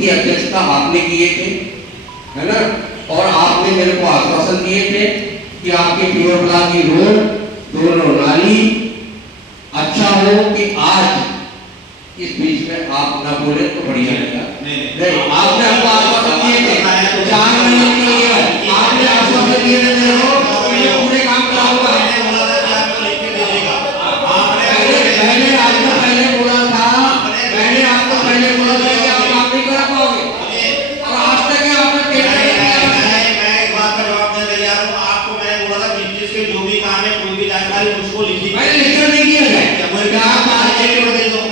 की अध्यक्षता आपने किए थे, है ना, और आपने मेरे को आश्वासन दिए थे कि आपके प्योर ब्लॉक की रोड, दोनों नाली अच्छा हो। कि आज इस बीच में आप ना बोले तो बढ़िया रहेगा। नहीं, आपने हमको आश्वासन दिए थे 4 महीने के लिए, आपने आश्वासन दिए थे मेरे को पूरे काम कराऊंगा। मैंने आपको पहले बोला था कि आप काम नहीं करा पाओगे, और आज तक आपने मैं एक बात का जवाब देने तैयार हूँ। आपको मैंने बोला था जिसके जो भी काम है, कोई भी जानकारी मुझको लिखी, मैंने लेटर नहीं दिया है।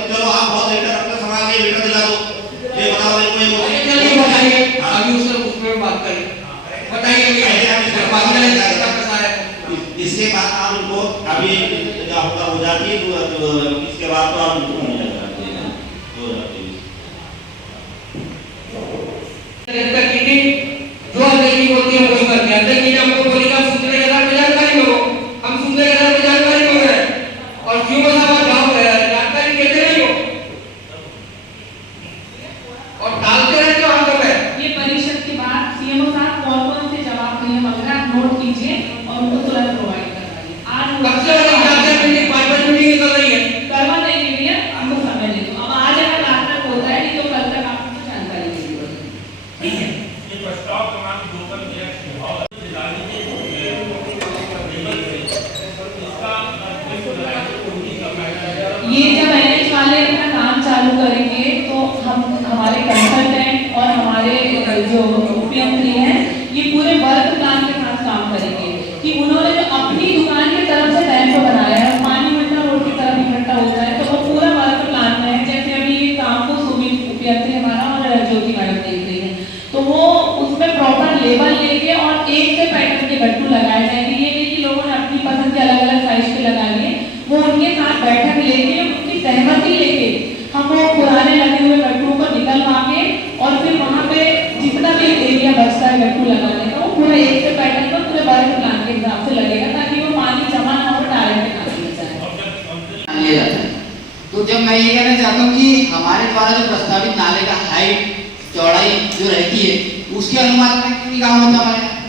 चलो आप बहुत लेटर अपना संभाल के लेटर दिला दो। ये बताओ मेरे को, चलिए बताइए, अभी उसमें बात करें, बताइए इसके बाद आप उनको अभी हो जाती है, तो इसके बाद तो आप उनको नहीं लगा जो अंदर होती है वही करते हैं। अंदर की हमको बोली का सूचना के आधार पर जानकारी मांगो, हम सूचना के आधार पर जानकारी मांग रहे हैं, और क्यों बता जाओ जानकारी देते नहीं हो और टालते रहते हो। हम सब ये परिषद के बाद सीएमओ साहब कौन-कौन से जवाब दिए वगैरह आप नोट कीजिए और उनको तुरंत प्रोवाइड करवाइए। आज कब से वाली 4 मीटिंग 5 मीटिंग निकल रही है, करवा देंगे भैया, हमको समय दे दो। अब आज अगर रात तक होता है, नहीं तो कल तक आपको जानकारी दे दी। ये प्रस्ताव क्रमांक 2 पर दिया ये जब एनएच वाले अपना काम चालू करेंगे तो हम हमारे कंसल्टेंट और हमारे जो उपयंत्री हैं ये पूरे वर्क प्लान के साथ काम करेंगे कि उन्होंने जो अपनी दुकान की तरफ से डैम को बनाया है, पानी उल्टा रोड की तरफ इकट्ठा होता है, तो वो पूरा वर्क प्लान में है। जैसे अभी ये काम को सुमित उपयंत्री हमारा और ज्योति मैडम देख रही है, तो वो उसमें प्रॉपर लेवल लेके और एक से पैटर्न के गट्टू लगाए जाएंगे। ये नहीं कि लोगों ने अपनी पसंद के अलग अलग साइज के लगा लिए, वो उनके साथ बैठक लेके उनकी सहमति लेके हम वो पुराने लगे हुए गट्टुओं को निकलवा के और फिर वहाँ पे जितना भी एरिया बचता है गट्टू लगाने का, वो पूरा एक से पैटर्न पर पूरे वर्क प्लान के हिसाब से लगेगा, ताकि वो पानी जमा ना हो, डायरेक्ट ना मिल जाए। लिया जाता है। तो जब मैं ये कहना चाहता हूँ कि हमारे द्वारा जो प्रस्तावित नाले का हाइट चौड़ाई जो रहती है उसके अनुमान में क्यों नहीं काम होता हमारे यहाँ?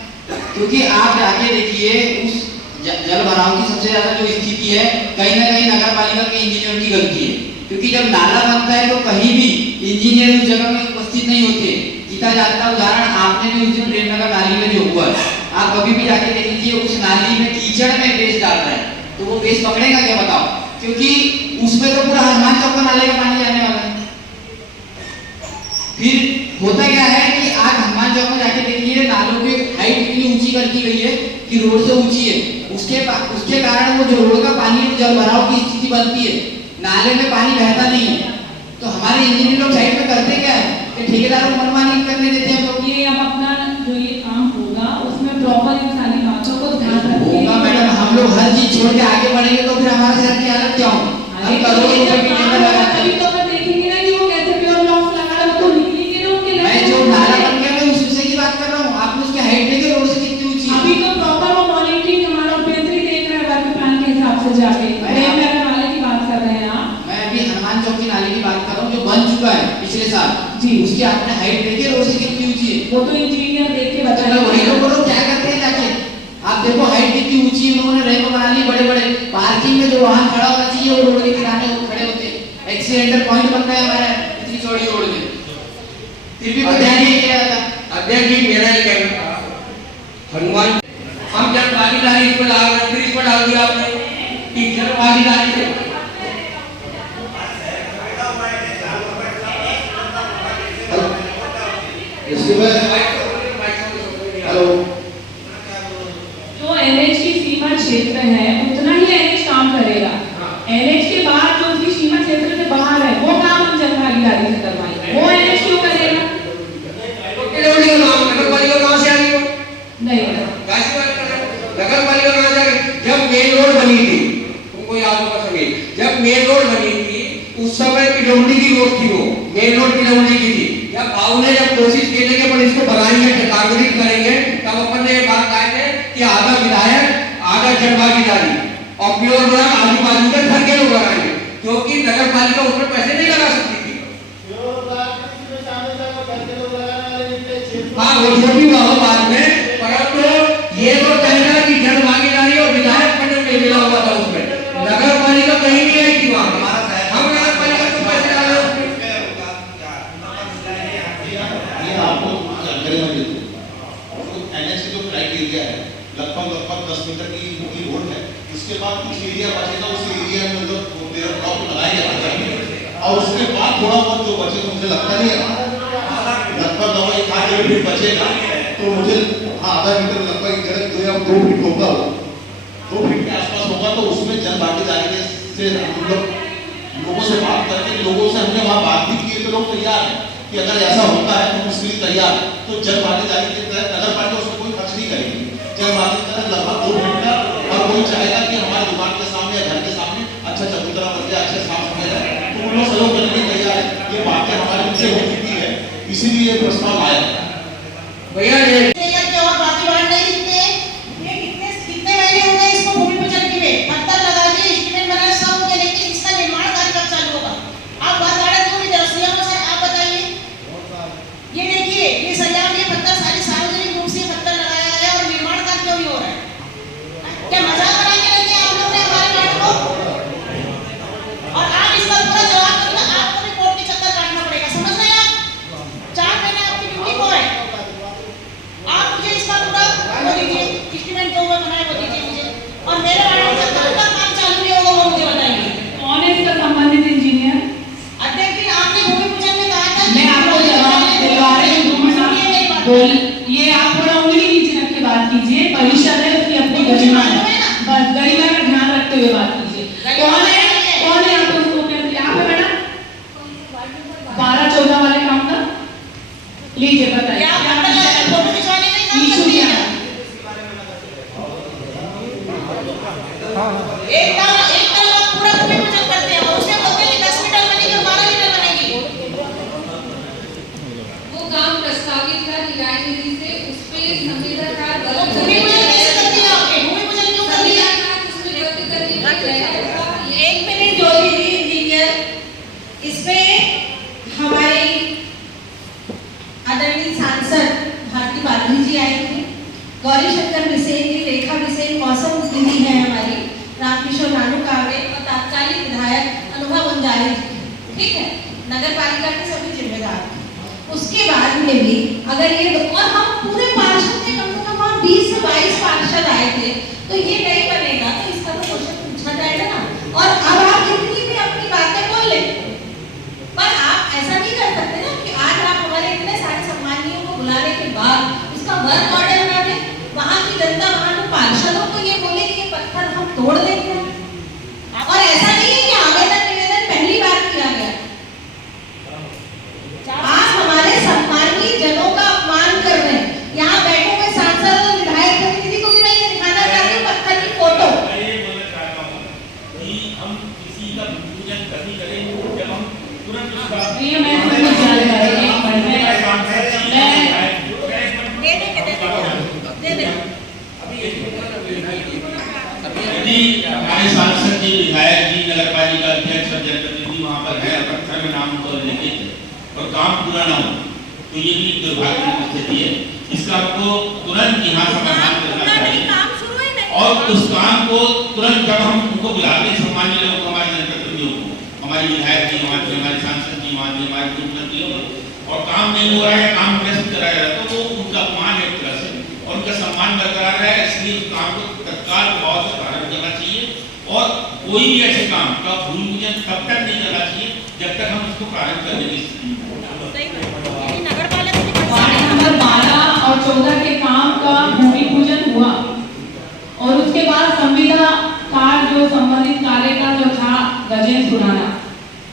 क्योंकि आप जाके देखिए उस जल भराव की सबसे ज्यादा जो स्थिति है कहीं ना कहीं नगर पालिका के इंजीनियर की गलती है। क्योंकि जब नाला बनता है तो कहीं भी इंजीनियर उस जगह में उपस्थित नहीं होते। जीता जागता उदाहरण आपने भी उस दिन प्रेमनगर नाली में जो हुआ है, आप कभी भी जाके देख लीजिए, उस नाली में कीचड़ में वेस्ट डाल रहे हैं, तो वो वेस्ट पकड़ेगा क्या बताओ? क्योंकि उसमें तो पूरा हनुमान चौक का नाले का पानी जाने वाला है। फिर होता क्या है कि आज हनुमान चौक में जाके देखिए नालों की हाइट इतनी ऊंची कर दी गई है कि रोड से ऊंची है, उसके कारण वो जो रोड का पानी जल भराव की स्थिति बनती है, नाले में पानी बहता नहीं है। तो हमारे इंजीनियर लोग साइड में करते क्या है कि ठेकेदारों को मनमानी करने देते हैं। तो ये अब अपना जो ये काम होगा उसमें प्रॉपर इन सारी बातों को ध्यान रखिए। होगा मैडम, हम लोग हर चीज छोड़ के आगे बढ़ेंगे तो फिर हमारे शहर की हालत क्या होगी? हम करोड़ों रुपए की टेंडर लगाते हैं, तो मैं देखेंगे ना कि वो कैसे प्योर ब्लॉक्स लगा रहे हो, तो निकलेंगे ना उनके मैं जो नाला बन गया मैं उस विषय की बात कर रहा हूँ। आपने उसकी हाइट देखी रोड से कितनी ऊंची है? अभी तो प्रॉपर वो मॉनिटरिंग हमारा उपयंत्री देख रहा है वर्क प्लान के हिसाब से जाके। प्रेमनगर नाले की बात कर रहे हैं आप? मैं अभी हनुमान चौक की नाले की बात कर रहा हूँ जो बन चुका है पिछले साल जी, उसकी आपने हाइट देखी रोड से कितनी ऊंची है? वो तो इंजीनियर देख के अच्छा बताएंगे। वही लोग बोलो क्या करते हैं जाके, आप देखो हाइट कितनी ऊंची है, उन्होंने रैंप बना ली बड़े बड़े, पार्किंग में जो वाहन खड़ा होना चाहिए वो रोड के किनारे खड़े होते हैं, एक्सीडेंटल पॉइंट बन गया हमारा इतनी चौड़ी रोड में, फिर भी ध्यान नहीं किया जाता। अध्यक्ष जी मेरा ये कहना था, हनुमान हम जब भागीदारी इस पर डाल रहे फिर इस पर डाल दिया आपने कि जब भागीदारी से इसके बाद हेलो जो एनएच की सीमा क्षेत्र है उतना ही एनएच काम करेगा। एनएच के बाद जो उसकी सीमा क्षेत्र से बाहर है वो काम हम जन भागीदारी से करवाएंगे, वो एनएच क्यों करेगा? नगर पालिका कहाँ से आ गई? नहीं नगर पालिका कहाँ से आ गई? जब मेन रोड बनी थी, तुमको याद होगा सभी, जब मेन रोड बनी थी उस समय किलोमीटर की रोड थी, वो मेन रोड किलोमीटर की थी। जब भाव ने जब कोशिश की कि अपन इसको बनाएंगे टारगेट करेंगे, तब अपन ने ये बात कहा थे कि आधा विधायक आधा जन भागीदारी और प्योर ब्लॉक आजू बाजू के घर के लोग लगाएंगे, क्योंकि नगर पालिका उसमें पैसे नहीं लगा सकती थी। हाँ वो जो भी हुआ हो बाद में, परंतु ये तो कहना कि जन भागीदारी और विधायक मंडल में मिला हुआ था उसमें, नगर पालिका कहीं नहीं आई थी वहाँ। हम नगर पालिका को पैसे डाले उसमें। ये आपको जानकारी में देते हैं। NH की जो क्राइटेरिया है लगभग 10 मीटर की रोड है, उसके बाद कुछ एरिया बचेगा, उस एरिया में मतलब मेरा ब्लॉक लगाया जाएगा और उसके बाद थोड़ा बहुत जो बचे तो मुझे लगता नहीं है लगभग 1 फीट बचेगा, तो मुझे आधा मीटर लगभग 2 फीट होगा, 2 फीट के आसपास होगा, तो उसमें जन भागीदारी से मतलब लोगों से बात करके लोगों से हमने वहाँ बात भी की, तो लोग तैयार हैं कि अगर ऐसा होता है तो उसके लिए तैयार है। तो जन भागीदारी के तहत नगर पालिका उसमें कोई खर्च नहीं करेगी, जन भागीदारी लगभग 2 फीट का, और कोई चाहेगा कि हमारी दुकान के सामने या घर के सामने अच्छा चबूतरा बन जाए, अच्छा साफ सफाई रहे, तो उन लोग सहयोग करने के लिए तैयार है। ये बातें हमारी उनसे हो चुकी है, इसीलिए ये प्रस्ताव आया। भैया ये और बाकी वार्ड नहीं दिखते हैं। ये कितने महीने हो गए इसको भूमि पूजन के लिए, पत्थर लगा दिए, एस्टीमेट बना सब हो गया, लेकिन इसका निर्माण कार्य कब चालू होगा? आप बात आड़े तो नहीं दरसिया से आप बताइए। ये देखिए ये सजावट, ये पत्थर सारी सार्वजनिक रूप से पत्थर लगाया गया और निर्माण कार्य क्यों नहीं हो रहा है? क्या मजाक बना के रखे आप लोग ने हमारे वार्ड को? और आप इसका पूरा जवाब देना, आपको भी कोर्ट के चक्कर काटना पड़ेगा, समझ रहे हैं आप? 4 महीने आपकी ड्यूटी को है, आप मुझे इसका पूरा वो दीजिए, एस्टीमेट जो हुआ बनाए वो दीजिए मुझे, और मेरे वार्ड में कब तक काम चालू नहीं होगा वो मुझे बताइए। कौन है इसका संबंधित इंजीनियर? अध्यक्ष जी आपने भूमि पूजन में कहा था मैं आपको जवाब दिलवा रही हूँ, बोल ये आप थोड़ा उंगली नीचे रख के बात कीजिए, परिषद है उसकी अपनी गरिमा है, बस गरिमा का ध्यान रखते हुए बात कीजिए। कौन है आप उसको यहाँ पे मैडम 12-14 वाले काम का लीजिए, बताइए क्या पत्थर लगा के फोटो खिंचवाने का काम इशू करती क्या है? है? एक तरफ आप पूरा भूमि पूजन करते हैं और उसमें बोलते हैं कि 10 मीटर बनेगी और 12 मीटर बनेगी। वो काम प्रस्तावित था किराए निधि से, उस पे संविधाकार तो भूमि पूजन कैसे करती है आपके? भूमि पूजन क्यों करती है? उसमें व्यक्त करने के लिए एक मिनट जोड़ी जी इंजीनियर, इसमें हमारे आदरणीय सांसद भारती बादली जी आई थी, गौरी शंकर बिसेन जी, रेखा बिसेन, मौसम दीदी है हमारी, रामकिशोर नानू कावे और तात्कालिक विधायक अनुभव बंजारे जी, ठीक है, नगर पालिका के सभी जिम्मेदार। उसके बाद में भी अगर ये और हम पूरे पार्षद थे, कम से कम वहाँ 20 से 22 पार्षद आए थे, तो ये नहीं बनेगा तो इसका तो क्वेश्चन पूछा जाएगा ना। और अब आप कितनी भी अपनी बातें बोल ले, पर आप ऐसा नहीं कर सकते ना कि आज आप हमारे इतने सारे सम्मानियों को बुलाने के बाद उसका वर्क ऑर्डर बना दें, वहाँ की जनता, वहाँ के पार्षदों को ये बोले कि ये पत्थर हम तोड़ देंगे। और ऐसा नहीं है कि आवेदन निवेदन पहली बार किया गया, आप हमारे सम्मानीय जनों का अपमान कर रहे हैं। यहाँ बैठे हुए सांसद और विधायक प्रतिनिधि को भी मैं ये दिखाना चाहती हूँ पत्थर की फोटो। मैं ये बोलना चाहता हूँ कि हम किसी का पूजन तभी करें जब हम तुरंत उसका ये मैं समझ जानकारी एक मिनट में यदि हमारे सांसद जी, विधायक जी, नगर पालिका अध्यक्ष और जनप्रतिनिधि वहाँ पर है, पत्थर में नाम तो लिखे थे और काम पूरा ना हो, तो ये भी दुर्भाग्यपूर्ण स्थिति है। इसका आपको तुरंत यहाँ समाधान करना चाहिए और उस काम को तुरंत जब हम उनको बुलाते हैं, सम्मान्य लोग हमारे जनप्रतिनिधियों को, हमारे विधायक जी, हमारे सांसद जी, हमारे मुख्यमंत्री, और काम नहीं हो रहा है, काम निरस्त कराया जा रहा है, तो वो उनका अपमान है एक तरह से, और उनका सम्मान बरकरार है। इसलिए उस काम को तत्काल प्रभाव से प्रारंभ करना चाहिए और कोई भी ऐसे काम का भूमि पूजन तब तक नहीं करना चाहिए जब तक हम उसको प्रारंभ करने की स्थिति में। वार्ड नंबर 12 और 14 के काम का भूमि पूजन हुआ और उसके बाद संविदाकार जो संबंधित कार्य का जो था गजेंद्र खुराना,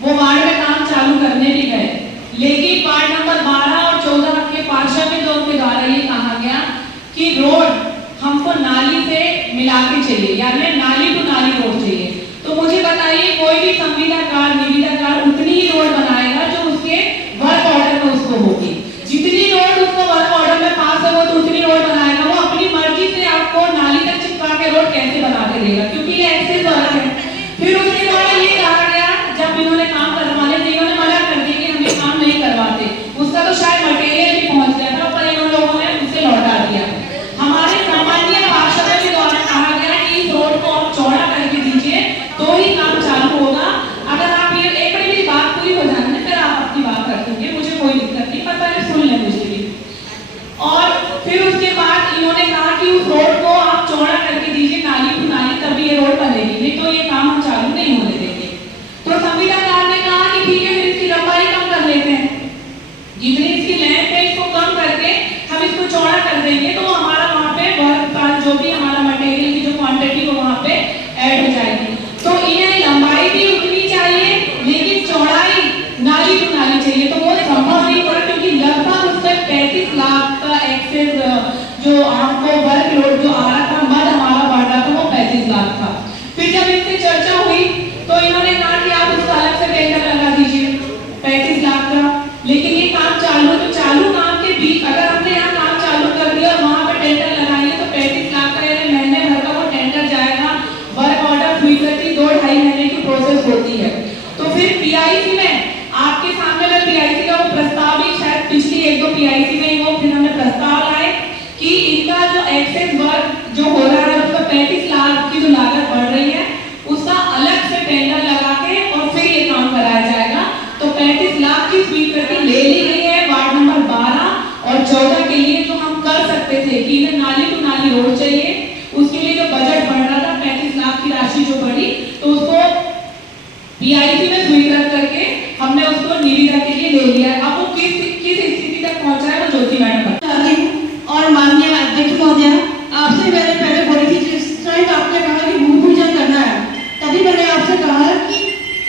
वो वार्ड में काम चालू करने भी गए, लेकिन वार्ड नंबर 12 और 14 के पार्षद के लोग के द्वारा ये कहा गया कि रोड हमको नाली से मिला के चाहिए, यानी नाली टू नाली रोड चाहिए। तो मुझे बताइए, कोई भी संविदाकार निविदाकार उतनी ही रोड बनाएगा जो उसके वर्क ऑर्डर में उसको होगी। जितनी रोड उसको वर्क ऑर्डर में पास है वो तो उतनी रोड बनाएगा, वो अपनी मर्जी से आपको नाली तक चिपका के रोड कैसे बना के देगा, क्योंकि ये ऐसे वर्क है। फिर उसके द्वारा ये कहा गया, जब इन्होंने काम करवाने थे, इन्होंने मना कर दिया कि हम ये काम नहीं करवाते, उसका तो शायद जितनी इसकी लेंथ है इसको कम करके हम इसको चौड़ा कर देंगे तो हमारा वहाँ पे वर्क का जो भी हमारा मटेरियल की जो क्वांटिटी वो वहाँ पे ऐड हो जाएगी। तो इन्हें लंबाई भी उतनी चाहिए लेकिन चौड़ाई नाली टू नाली चाहिए, तो वो संभव नहीं हो रहा क्योंकि लगभग उस पर 35 लाख का एक्सेस जो आपको वर्क लोड जो आ रहा था, मद हमारा बढ़ रहा था, वो 35 लाख था। फिर जब इनसे चर्चा हुई तो इन्होंने कहा कि आप उसका अलग से टेंडर लगा दीजिए 35 लाख का, लेकिन ये काम चालू है तो चालू काम के बीच अगर हमने यहाँ काम चालू कर दिया और वहाँ पर टेंडर लगाएंगे तो 35 लाख का यानी महीने भर का वो टेंडर जाएगा। वर्क ऑर्डर स्वीकृति 2-2.5 महीने की प्रोसेस होती है। तो फिर पीआईसी में आपके सामने में पीआईसी का वो प्रस्ताव भी शायद पिछली 1-2 पीआईसी में ही वो फिर हमने प्रस्ताव लाए कि इनका जो एक्सेस वर्क जो हो रहा है उसका 35 लाख की जो लागत बढ़ रही है उसका अलग से टेंडर लगा के और फिर ये काम कराया जाएगा। तो 35 लाख की स्वीकृति ले ली गई है वार्ड नंबर 12 और 14 के लिए जो हम कर सकते थे कि इन्हें नाली टू नाली रोड चाहिए, उसके लिए जो बजट बढ़ रहा था 35 लाख की राशि जो बढ़ी तो उसको पीआईसी में स्वीकृत करके हमने उसको निविदा के लिए ले लिया। अब वो किस स्थिति तक पहुंचा है वो ज्योति मैडम चाहती हूँ। और माननीय अध्यक्ष महोदय, आपसे मैंने पहले बोली थी जिस टाइम आपने कहा कि भूमि पूजन करना है तभी मैंने आपसे कहा कि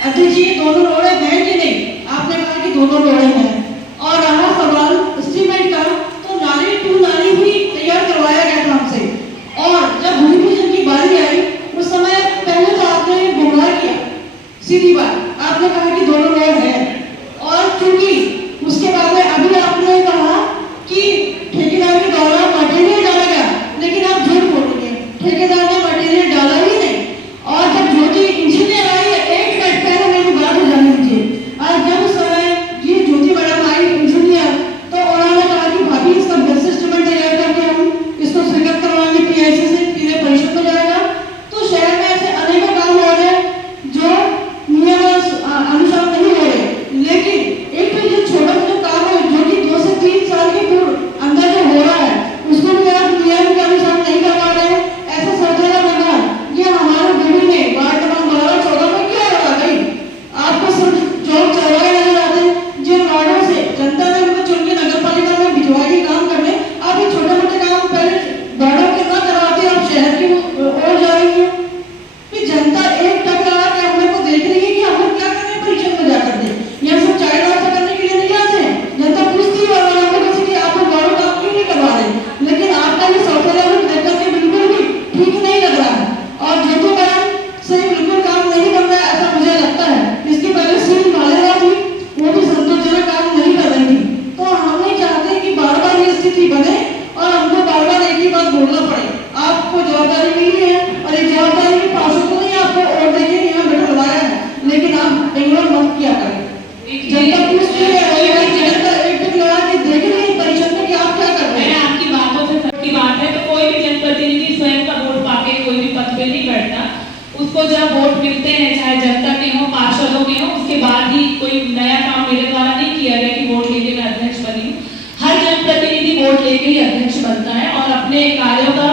अध्यक्ष जी दोनों रोड़े हैं कि नहीं, आपने कहा कि दोनों रोड़े हैं। और रहा सवाल एस्टीमेट का तो नाली टू नाली भी तैयार करवाया गया था हमसे, और जब भूमि पूजन की बारी आई उस समय पहले तो आपने गुमराह किया, सीधी बात आपने कहा कि दोनों रोड है, और क्योंकि उसके बाद में अभी आपने कहा कि ठेकेदार के द्वारा मटेरियल डाला गया, लेकिन आप झूठ बोल रहे हैं, ठेकेदार ने मटेरियल डाला ही नहीं। और जब ज्योति इंजीनियर आई, एक मिनट पहले मेरी बात हो जाने दीजिए, आज जब उस समय ये ज्योति मैडम आई इंजीनियर तो उन्होंने कहा कि भाभी इसका बेस एस्टीमेट तैयार करके हम इसको स्वीकृत करवाएंगे पीआईसी से, पूरे परिषद में जाएगा। तो शहर में ऐसे अनेकों काम हो रहे हैं जो नियम अनुसार नहीं हो रहे, लेकिन एक तो ये छोटा मोटा काम है जो कि 2 से 3 साल के पूर्व अंदर जो हो रहा है उसको भी आप नियम के अनुसार नहीं करवा रहे हैं। ऐसा सरकार बना ये हमारे भूमि में वार्ड नंबर 12-14 में क्या लगा गई, आपको सब चौक चौराहे नजर आते हैं जिन वार्डों से जनता ने उनको चुन के नगर पालिका में भिजवाई काम करने, आप ये छोटे मोटे काम पहले वार्डों के ना करवाते आप शहर की ओर जा रही है कि जनता एक टक लगा के हमें को देख रही है कि हम लोग क्या कर रहे हैं परिषद में जाकर के, यह सब चाय नाश्ता करने के लिए नहीं आते हैं। जनता पूछती है और हम लोग कि आप लोग वार्डों काम क्यों नहीं करवा रहे, लेकिन आपका ये सॉफ्टवेयर देख करके बिल्कुल भी ठीक नहीं लग रहा है और ज्योति मैडम से बिल्कुल काम नहीं बन रहा है ऐसा मुझे लगता है। इसके पहले सील मालेगा थी वो भी संतोषजनक काम नहीं कर रही थी, तो हम नहीं चाहते कि बार बार ये स्थिति बने और हमको बार बार एक ही बात बोलना पड़े। आपको जवाबदारी मिली है और ये जवाबदारी के पासों को नहीं आपको और देखिए यहाँ बैठा लगाया है, लेकिन आप इग्नोर मत किया करें। जनता पूछती है जनता एक टक लगा के देख रही है परिषद में कि आप क्या कर रहे हैं। आपकी बातों से सबकी बात है तो कोई भी जनप्रतिनिधि स्वयं का वोट पाके कोई भी पद पे नहीं बैठता, उसको जब वोट मिलते हैं चाहे जनता के हो पार्षदों के हो उसके बाद ही कोई नया काम मेरे द्वारा नहीं किया गया कि वोट लेके मैं अध्यक्ष बनी हूँ। हर जनप्रतिनिधि वोट लेके ही अध्यक्ष बनता है और अपने कार्यों का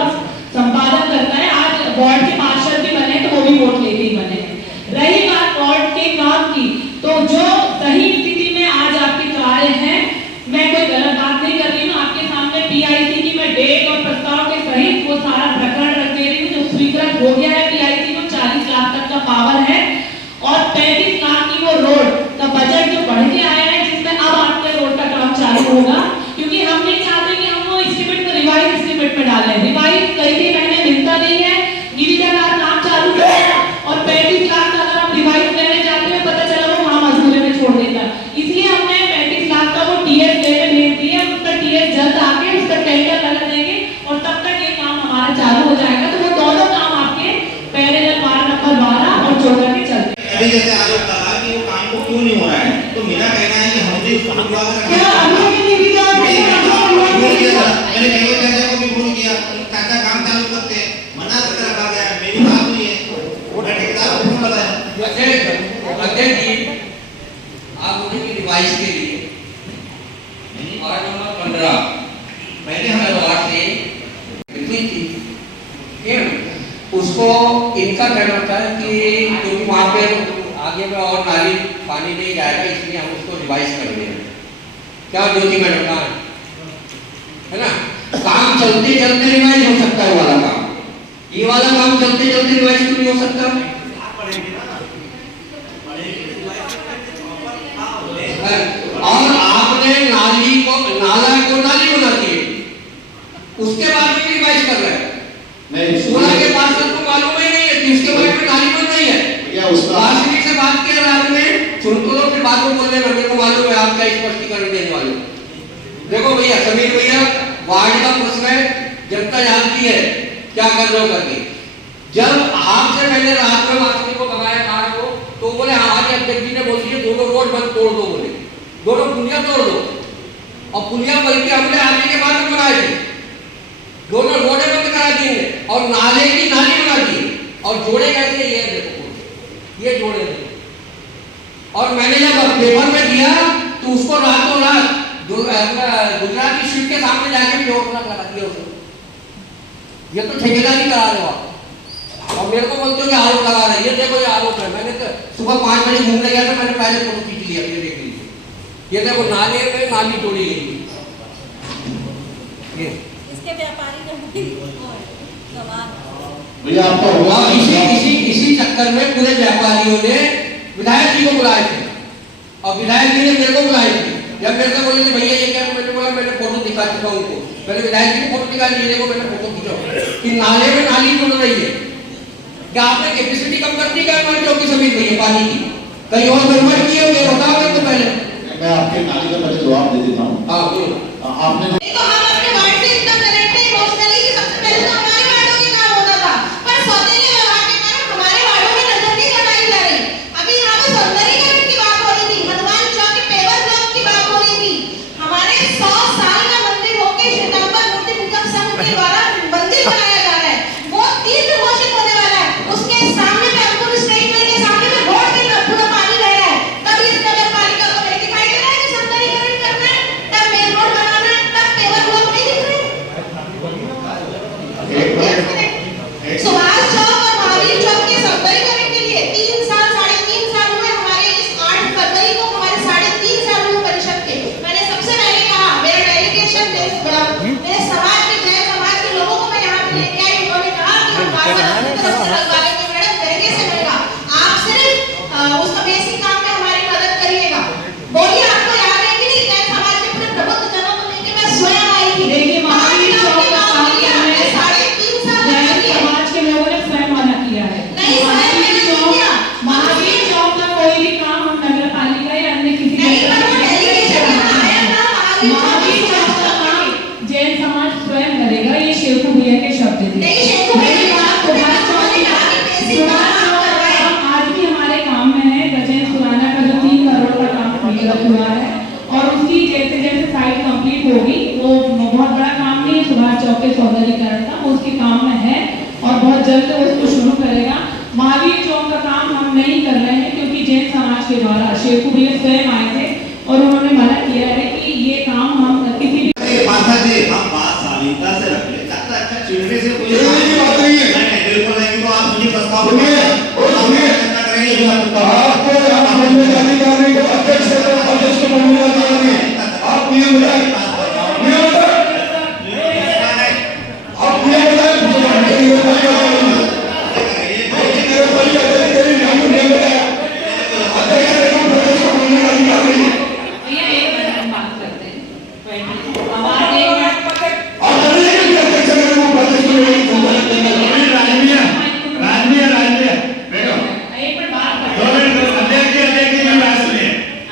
संपादन करता है। आज वार्ड के पार्षद भी बने तो वो भी वोट लेके ही बने हैं। रही बात वार्ड के काम की तो जो सही स्थिति में आज आपके कार्य हैं, मैं कोई गलत बात नहीं कर रही हूँ, आपके सामने पीआईसी की मैं डेट और प्रस्ताव के सहित वो सारा प्रकरण रख दे रही हूँ जो स्वीकृत हो गया है। पीआईसी को 40 लाख तक का पावर है और 35 लाख की वो रोड का बजट जो बढ़ के आया है जिसमें अब आपके रोड का काम चालू होगा, क्योंकि हम नहीं चाहते कि हम वो एस्टीमेट को रिवाइज एस्टीमेट में डालें। रिवाइज कई महीने मिलता नहीं है, निविदाकार काम चालू करेगा और 35 लाख का अगर हम रिवाइज लेने जाते हैं पता चला वो वहां मजदूरी में छोड़ देता। इसलिए हमने 35 लाख का वो टीएस लेने भेज दिया, उसका टीएस जल्द आके उसका टेंडर लगा देंगे और तब तक ये काम हमारा चालू हो जाएगा। तो वो दोनों काम आपके पैरेलल वार्ड नंबर 12 और 14 के चलते। अभी जैसे आरोप लगा कि वो काम को क्यों नहीं हो रहा है, तो मेरा कहना है कि हमने उसको रुकवा कर क्या हमने भी निविदा मैंने कहीं कहने को भी भूल किया, चाचा काम चालू करते हैं मना कर रखा गया है, मेरी बात हुई है मैं ठेकेदार को बताया। अध्यक्ष जी आप उनकी रिवाइज के लिए वार्ड नंबर 15 मैंने हर वार्ड से हुई थी क्यों उसको इनका कहना था कि क्योंकि वहाँ पे आगे में और नाली पानी नहीं जाएगा इसलिए हम उसको रिवाइज कर रहे हैं। क्या ज्योति मैडम कहा है ना, काम चलते चलते रिवाइज हो सकता है वो वाला काम, ये वाला काम चलते चलते रिवाइज क्यों नहीं हो सकता? और आपने नाली को नाली बना दी, उसके बाद भी रिवाइज कर रहे हैं। नहीं, 16 के बाद सबको मालूम ही नहीं है कि उसके बाद में नाली बन रही है। भैया उसका वास्तविक से बात किया रात में सुन तो लो, फिर बाद में बोल देना मेरे को मालूम है, आप क्या स्पष्टीकरण देने वाले हो। देखो भैया, समीर भैया, वार्ड का प्रश्न है, जनता जानती है क्या कर रहे हो करके। जब आपसे पहले रात में वास्तविक को भगाया कार को, तो बोले हमारे अध्यक्ष जी ने बोल दिया दोनों रोड बंद तोड़ दो, बोले दोनों पुलिया तोड़ दो, और पुलिया बल्कि हमने आने के बाद में बनाए थे, दोनों रोडे बंद करा दिए और नाले की नाली बना दी। और जोड़े कैसे, ये देखो ये जोड़े थे। और मैंने जब पेपर में दिया तो उसको रातों रात गुजरात की स्ट्रीट के सामने जाके भी रोक लगा दिया उसको। ये तो ठेकेदारी करा रहे हो आप, और मेरे को बोलते हो कि आरोप लगा रहे हैं। ये देखो ये आरोप है, मैंने तो सुबह 5 बजे घूमने गया था, मैंने पहले फोटो खींच लिया, ये देख लीजिए, ये देखो नाले में नाली तोड़ी गई। ये इसके व्यापारी भैया आपका और होगा इसी चक्कर में पूरे व्यापारियों ने विधायक जी को बुलाए थे, और विधायक जी ने मेरे को बुलाए थे। जब मेरे को बोले थे भैया ये क्या, मैंने बोला मैंने फोटो दिखा चुका हूं उनको, मैंने विधायक जी को फोटो दिखा दी, देखो मैंने फोटो खींचा कि नाले में नाली जुड़ रही है। क्या आपने कैपेसिटी कम कर दी क्या हमारी चौकी समिति में पानी की? कहीं और गड़बड़ की है क्या, बताओ मेरे को पहले। मैं आपके नाली का पहले जवाब दे देता हूँ। हाँ बोलो। आपने तो हम अपने वार्ड से इतना कनेक्ट है इमोशनली कि सबसे पहले तो हमारे वार्डों के काम होता था, पर सौतेले व्यवहार के कारण हमारे वार्डों में नजर नहीं लगाई जा रही। अभी यहाँ पे सौंदर्यीकरण की बात हो रही थी, हनुमान चौक के पेवर ब्लॉक की बात हो रही थी। हमारे 100 साल का मंदिर होके श्वेतांबर मूर्ति पूजक संघ के द्वारा मंदिर बनाया जा रहा है, वो तीर्थ घोषित होने वाला है। उसके सामने पे अंकुर स्टेशनरी के सामने में रोड पे पूरा पानी रह रहा है। तब इस नगर पालिका को नहीं दिखाई दे रहा है कि सौंदर्यीकरण करना है, तब मेन रोड बनाना है, तब पेवर ब्लॉक नहीं दिख रहे। सुभाष चौक और महावीर चौक के सौंदर्यीकरण के लिए 3 साल 3.5 साल हुए हमारे। इस 8 फरवरी को हमारे 3.5 साल हुए परिषद के। मैंने सबसे पहले कहा, मेरा डेलीगेशन मेरे समाज के जैन समाज के लोगों को मैं यहाँ पे लेके आई। उन्होंने कहा कि हम बार-बार अपनी तरफ से लगवा लेंगे मैडम, तरीके से मिलेगा, आप सिर्फ उसका बेसिक काम में हमारी मदद करिएगा। बोलिए आपको याद है कि नहीं, जैन समाज के पूरे प्रबुद्ध जनों को लेके मैं स्वयं आई थी। देखिए महावीर चौक का काम हमने 3.5 साल जैन किया। समाज के लोगों ने स्वयं मना किया है। नहीं, स्वयं मैंने नहीं किया। महावीर चौक का कोई भी काम हम नगर पालिका या अन्य किसी नहीं, पर वो डेलीगेशन में आया था महावीर चौक का काम जैन समाज स्वयं करेगा, ये शेखू भैया के शब्द थे। नहीं, शेखू भैया मेरी बात सुभाष चौक की आज भी हमारे काम में है। गजेंद्र खुराना का जो 3 करोड़ का काम पूरा हुआ है, और उसकी जैसे जैसे साइट कंप्लीट होगी, वो बहुत बड़ा काम नहीं है सुभाष चौक के सौंदर्यीकरण का, वो उसके काम में है और बहुत जल्द वो उसको शुरू करेगा। महावीर चौक का काम हम नहीं कर रहे हैं क्योंकि जैन समाज के द्वारा शेखू भैया स्वयं आए थे और उन्होंने मना किया है कि ये काम हम किसी भी माथा जी हम बात शालीनता से रख ले, अच्छा चिड़ने से कोई बात नहीं है। नहीं बिल्कुल नहीं, तो आप मुझे प्रस्ताव सुनिए, सुनिए। चर्चा करेंगे। आपको यहाँ बोलने का अधिकार नहीं, जब अध्यक्ष है तो अध्यक्ष को बोलने का अधिकार नहीं। आप नियम बताएं, नियम बताएं, आप नियम बताएं, मुझे जानकारी है, नियम बताएं। अध्यक्ष है तो अध्यक्ष को बोलने का अधिकार नहीं। भैया एक मिनट बात करते हैं। आवाज एक मिनट आप जानिए कि अध्यक्ष है तो अध्यक्ष को नहीं बोलने का अधिकार नहीं। एक मिनट बात करते हैं।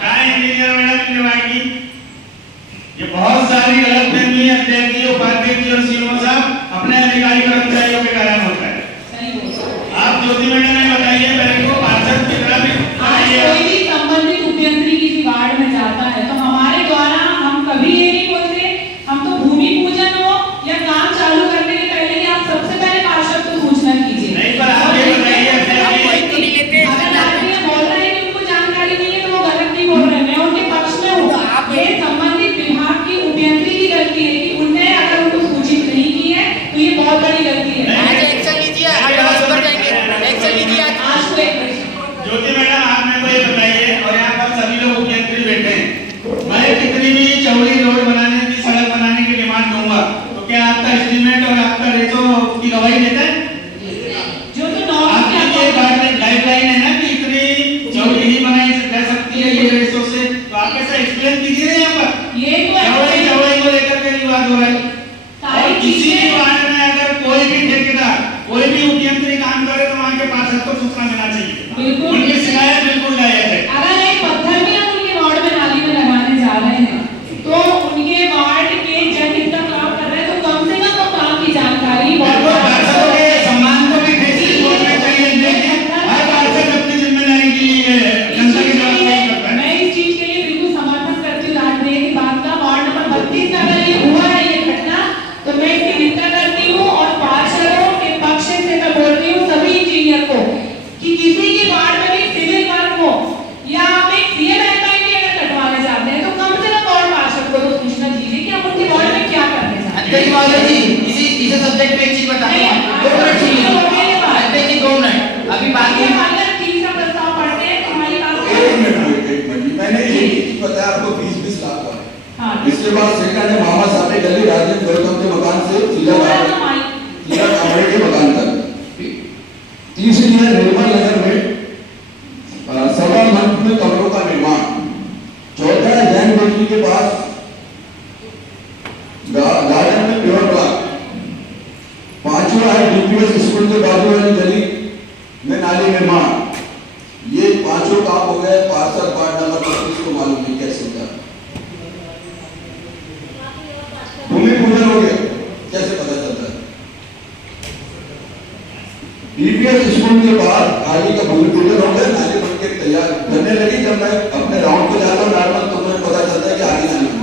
ये बहुत सारी गलतफहमी है अध्यक्ष जी, उपाध्यक्ष जी और सीएम साहब अपने अधिकारी कर्मचारियों के कारण होता है। सही बोल रहे हो। आप ज्योति मैडम ने बताइए मेरे को पार्षद की तरह भी आज कोई भी संबंधित उपयंत्री किसी वार्ड में जाता है तो हमारे द्वारा हम कभी ये नहीं बोलते, हम तो भूमि पूजन हो या काम चालू करने के पहले ही आप सबसे पहले पार्षद को सूचना कीजिए। नहीं, पर आप ये बताइए अगर आप ये बोल रहे हैं कि उनको जानकारी नहीं है तो वो गलत नहीं बोल रहे हैं, मैं उनके पक्ष में हूँ। ये संबंधित विभाग की उपयंत्री की गलती है कि उनने अगर उनको सूचित नहीं की है तो ये बहुत बड़ी गलती है। एक्शन लीजिए, आगे बढ़ जाएंगे, एक्शन लीजिए। तो क्या आपका एस्टीमेट और आपका रेशो की गवाही देता है? जो तो नॉर्म आपकी ये गाइडलाइन है ना कि इतनी चौड़ी ही बनाई जा सकती है ये रेशो से, तो आप कैसे एक्सप्लेन कीजिए यहाँ पर। ये तो चौड़ाई को लेकर के विवाद हो रहा है। सारी और किसी भी चीजें वार्ड में अगर कोई भी ठेकेदार कोई भी उपयंत्री काम करे तो वहाँ के पार्षद को सूचना देना चाहिए। बिल्कुल। उनकी शिकायत बिल्कुल जायज है। अगर एक पत्थर भी हम उनके वार्ड में नाली में लगाने जा रहे हैं तो उनके वार्ड के जज इतना काम कर रहे हैं तो कम से कम वो काम की जानकारी पार्षदों के सम्मान को भी ठेस पहुंचना चाहिए, लेकिन हर पार्षद अपनी जिम्मेदारी के लिए जनता की जवाबदेही करता है। मैं इस चीज के लिए बिल्कुल समर्थन करती हूँ राजनीति की बात का। वार्ड नंबर 32 में अगर ये हुआ है ये घटना तो मैं इसकी निंदा करती हूँ और पार्षदों के पक्ष से मैं बोल रही हूँ सभी इंजीनियर को कि किसी के वार्ड में भी सिविल वर्क हो या आप एक सीएम एमआई भी अगर कटवाने जाते हैं तो कम से कम वार्ड पार्षद को तो सूचना दीजिए कि आप उनके वार्ड में क्या करने जा रहे हैं। अंकल जी इसी सब्जेक्ट पे एक चीज बताते हैं। 2 मिनट सुनिए अंकल जी, 2 मिनट अभी बात ये वाला तीसरा प्रस्ताव पढ़ते हैं हमारी बात। एक मिनट मैंने एक चीज बताया आपको 20-20 लाख का। हाँ, इसके बाद सेकंड है मामा साहब ने गली राजेंद्र गौतम के मकान से सीधा कामड़े के मकान तक। तीसरी है निर्मल नगर में सवा मंथ में कमरों का निर्माण। चौथा है जैन बेकरी के पास गार्डन में प्योर ब्लॉक। पांचवा है डीपीएस स्कूल के बाजू वाली गली में नाली निर्माण। ये पांचों काम हो गए। पार्षद वार्ड नंबर 25 को मालूम नहीं कैसे होता। भूमि पूजन हो गया, कैसे पता चलता है? डीपीएस स्कूल के बाद गाड़ी का भूमि पूजन हो गया, नाली बन के तैयार करने लगी। जब मैं अपने राउंड पे जाता हूँ नॉर्मल तो मुझे पता चलता है कि आगे नाली बन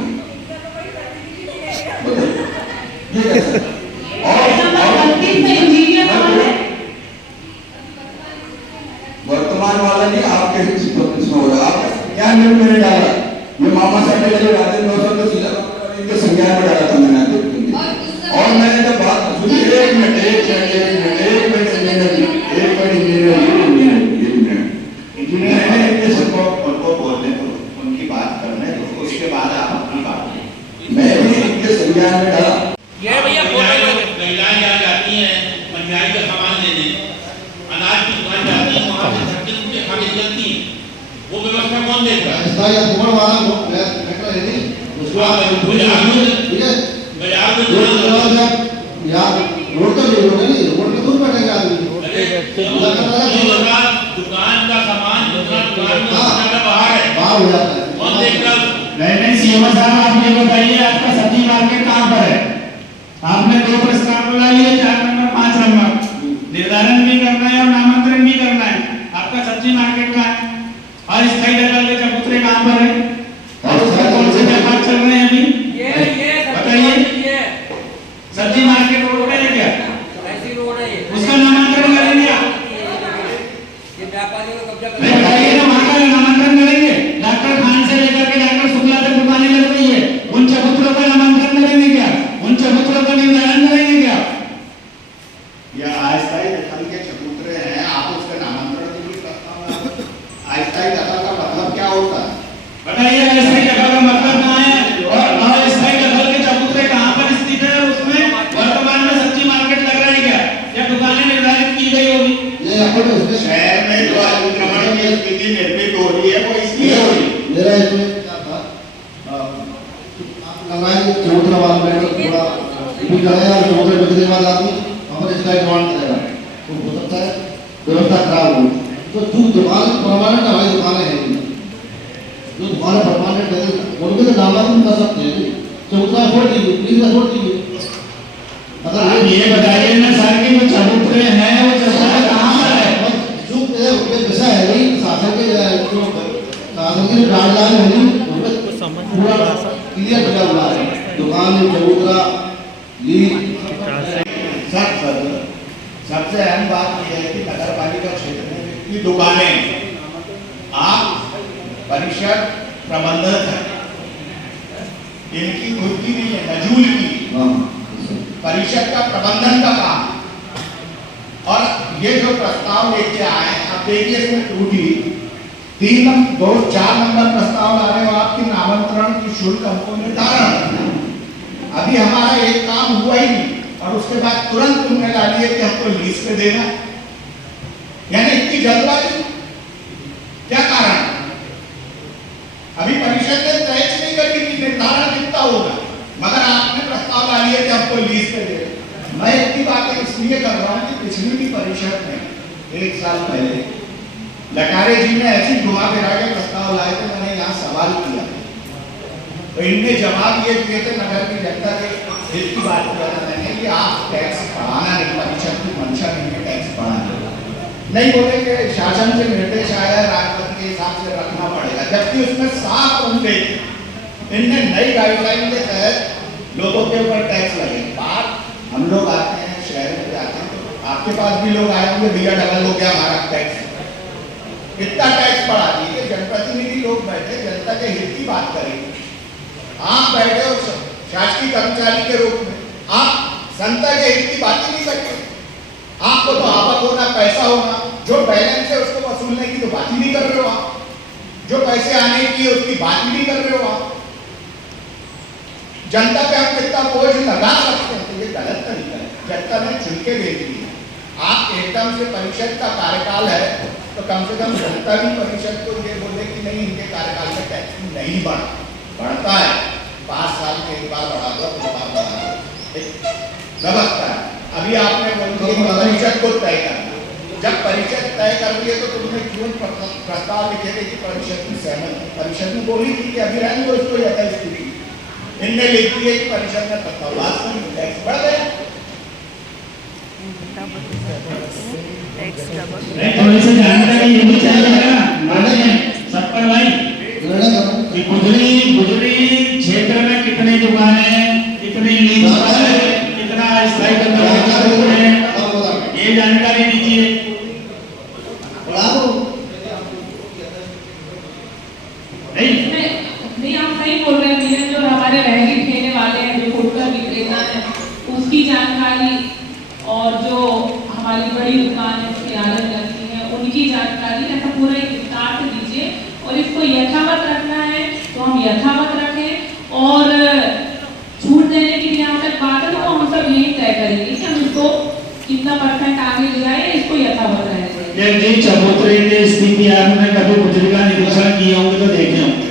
गई। ये कैसे? वर्तमान वाला नहीं आपके इसमें हो रहा। आप क्या नियम मैंने डाला? ये मामा साहब ने जो राजेंद्र गौतम को सीधा इनके संज्ञान में डाला था मैंने। और मैंने जब बात सुनी एक मिनट इंजीनियर है इनके सबको उनको बोलने दो, उनकी बात करने दो, उसके बाद आप अपनी बात। मैं भी इनके संज्ञान में डाला। ये भैया महिलाएं यहाँ जाती हैं महंगाई का सामान लेने, अनाज की दुकान जाती हैं, वहाँ से धक्के उनके खाने चलती हैं। वो व्यवस्था कौन देख रहा है? दुकान का सामान दुकान में बाहर है, कौन देख रहा है? नहीं सीएम साहब, आप ये बताइए आपका सब्जी मार्केट कहाँ पर है? आपने 2 प्रस्ताव बुला लिए, 4 नंबर 5 नंबर निर्धारण भी करना है और नामांतरण भी करना है। आपका सब्जी मार्केट कहाँ है? और स्थायी दखल के चबूतरे कहाँ पर है? और उसका कौन से व्यापार चल रहे हैं अभी? बताइए। सब्जी मार्केट रोड है क्या? ऐसी रोड है ये। उसका नामांतरण करेंगे आप? ये व्यापारियों का कब्जा कर बताइए ना, वहाँ का नामांतरण करेंगे? डॉक्टर खान से लेकर के डॉक्टर शुक्ला तक दुकानें लग रही है, उन चबूतरों का नामांतरण करेंगे क्या? उन चबूतरों का निर्धारण करेंगे क्या? या अस्थायी दखल के चबूतरे हैं, आप उसका नामांतरण नहीं करता हूँ। अस्थायी दखल का मतलब क्या होता है? बताइए अस्थायी दखल का मतलब कहाँ है और अस्थायी दखल के चबूतरे कहाँ पर स्थित है? उसमें वर्तमान में सब्जी मार्केट लग रहा है क्या या दुकानें निर्धारित की गई होगी? शहर में जो अतिक्रमण की स्थिति निर्मित हो रही है वो इसलिए हो रही है। मेरा इसमें क्या था, चबूतरा वाला मैटर थोड़ा भी करेगा और चबूतरे बेचने के बाद आदमी हमारे इसका डिमांड करेगा तो हो सकता है व्यवस्था खराब हो। तो जो दुकान परमानेंट हमारी दुकानें हैं, जो दुकानें परमानेंट है उनके तो नामांकन कर सकते हैं। चबूतरा छोड़ दीजिए, प्लीज छोड़ दीजिए। अगर ये बताइए ना सर कि जो चबूतरे हैं वो चबूतरे कहाँ पर है? जो विषय है वही शासन के जो शासन की गाइडलाइन है पूरा क्लियर किया हुआ है। दुकान चबूतरा सबसे अहम बात यह है कि नगर पालिका क्षेत्र में जितनी दुकानें आप परिषद प्रबंधक है, इनकी खुद की नहीं है, नजूल की परिषद का प्रबंधन का काम। और ये जो प्रस्ताव लेके आए, अब देखिए इसमें त्रुटि 4 नंबर प्रस्ताव ला रहे हो आपकी नामांतरण की शुल्क हमको निर्धारण। अभी अभी हमारा एक काम हुआ ही नहीं और उसके बाद तुरंत तुमने ला लिए कि हमको लीज पे देना, यानी इतनी जल्दबाजी क्या कारण? अभी परिषद ने तय नहीं करी कि निर्धारण कितना होगा, मगर आपने प्रस्ताव ला लिया कि हमको लीज पे देना। मैं इतनी बातें इसलिए कर रहा हूँ कि पिछली भी परिषद में 1 साल पहले लटारे जी ने ऐसी घुमा फिरा के प्रस्ताव लाए थे, मैंने यहाँ सवाल किया तो इनने जवाब ये दिए थे नगर की जनता के हित की बात कर रहे हैं कि आप टैक्स बढ़ाना नहीं, परिषद की मंशा नहीं है टैक्स बढ़ाना, नहीं बोले कि शासन से निर्देश आया राष्ट्रपति के हिसाब से रखना पड़ेगा, जबकि उसमें साफ उल्लेख इनने नई गाइडलाइन के तहत लोगों के ऊपर टैक्स लगे। बात हम लोग आते हैं शहर में जाते हैं तो आपके पास भी लोग आए होंगे, भैया डबल हो गया हमारा टैक्स, कितना टैक्स बढ़ा दिए। जनप्रतिनिधि लोग बैठे जनता के हित की बात करेंगे, आप बैठे हो शासकीय कर्मचारी के रूप में, आप जनता के हित की बात ही नहीं करते। आपको तो आवक होना, पैसा होना, जो बैलेंस है उसको वसूलने की तो बात ही नहीं कर रहे हो आप, जो पैसे आने की है उसकी बात ही नहीं कर रहे हो आप। जनता पे हम कितना बोझ लगा सकते हैं, तो ये गलत तरीका है। जनता ने चुन के भेज दी है, आप एकदम से परिषद का कार्यकाल है तो कम से कम जनता भी परिषद को ये बोले कि नहीं इनके कार्यकाल में टैक्स नहीं बढ़ता है, 5 साल में एक बार बढ़ा दो, 2 बार बढ़ा दो, व्यवस्था है। अभी आपने बोल दिया परिषद को तय करना, जब परिषद तय कर दिए तो तुमने क्यों प्रस्ताव लिखे थे कि परिषद की सहमति? परिषद ने बोली थी कि अभी रहने दो इसको यथास्थिति, इनने लिख दिए कि परिषद ने प्रस्ताव पास कर टैक्स बढ़ गया। थोड़ी सी जानकारी ये भी चाहिए ना सत्तर भाई कि गुजरी क्षेत्र में कितनी दुकानें हैं, कितनी लीज पर है, कितना स्थायी बंदोबस्त है, ये जानकारी दीजिए। नहीं आप सही बोल रहे हैं, जो हमारे रहने ठेले वाले हैं, जो फुटकर विक्रेता है, उसकी जानकारी और जो हमारी बड़ी दुकान है किराना लगती है उनकी जानकारी, ऐसा पूरा एक विस्तार से दीजिए। और इसको यथावत रखना है तो हम यथावत रखें, और छूट देने की जहाँ तक बात है तो हम सब यही तय करेंगे कि हम इसको कितना % आगे ले जाए, इसको यथावत रहेंगे। चबूतरे की स्थिति आपने कभी गुजरी का निरीक्षण किए होंगे तो देखे होंगे,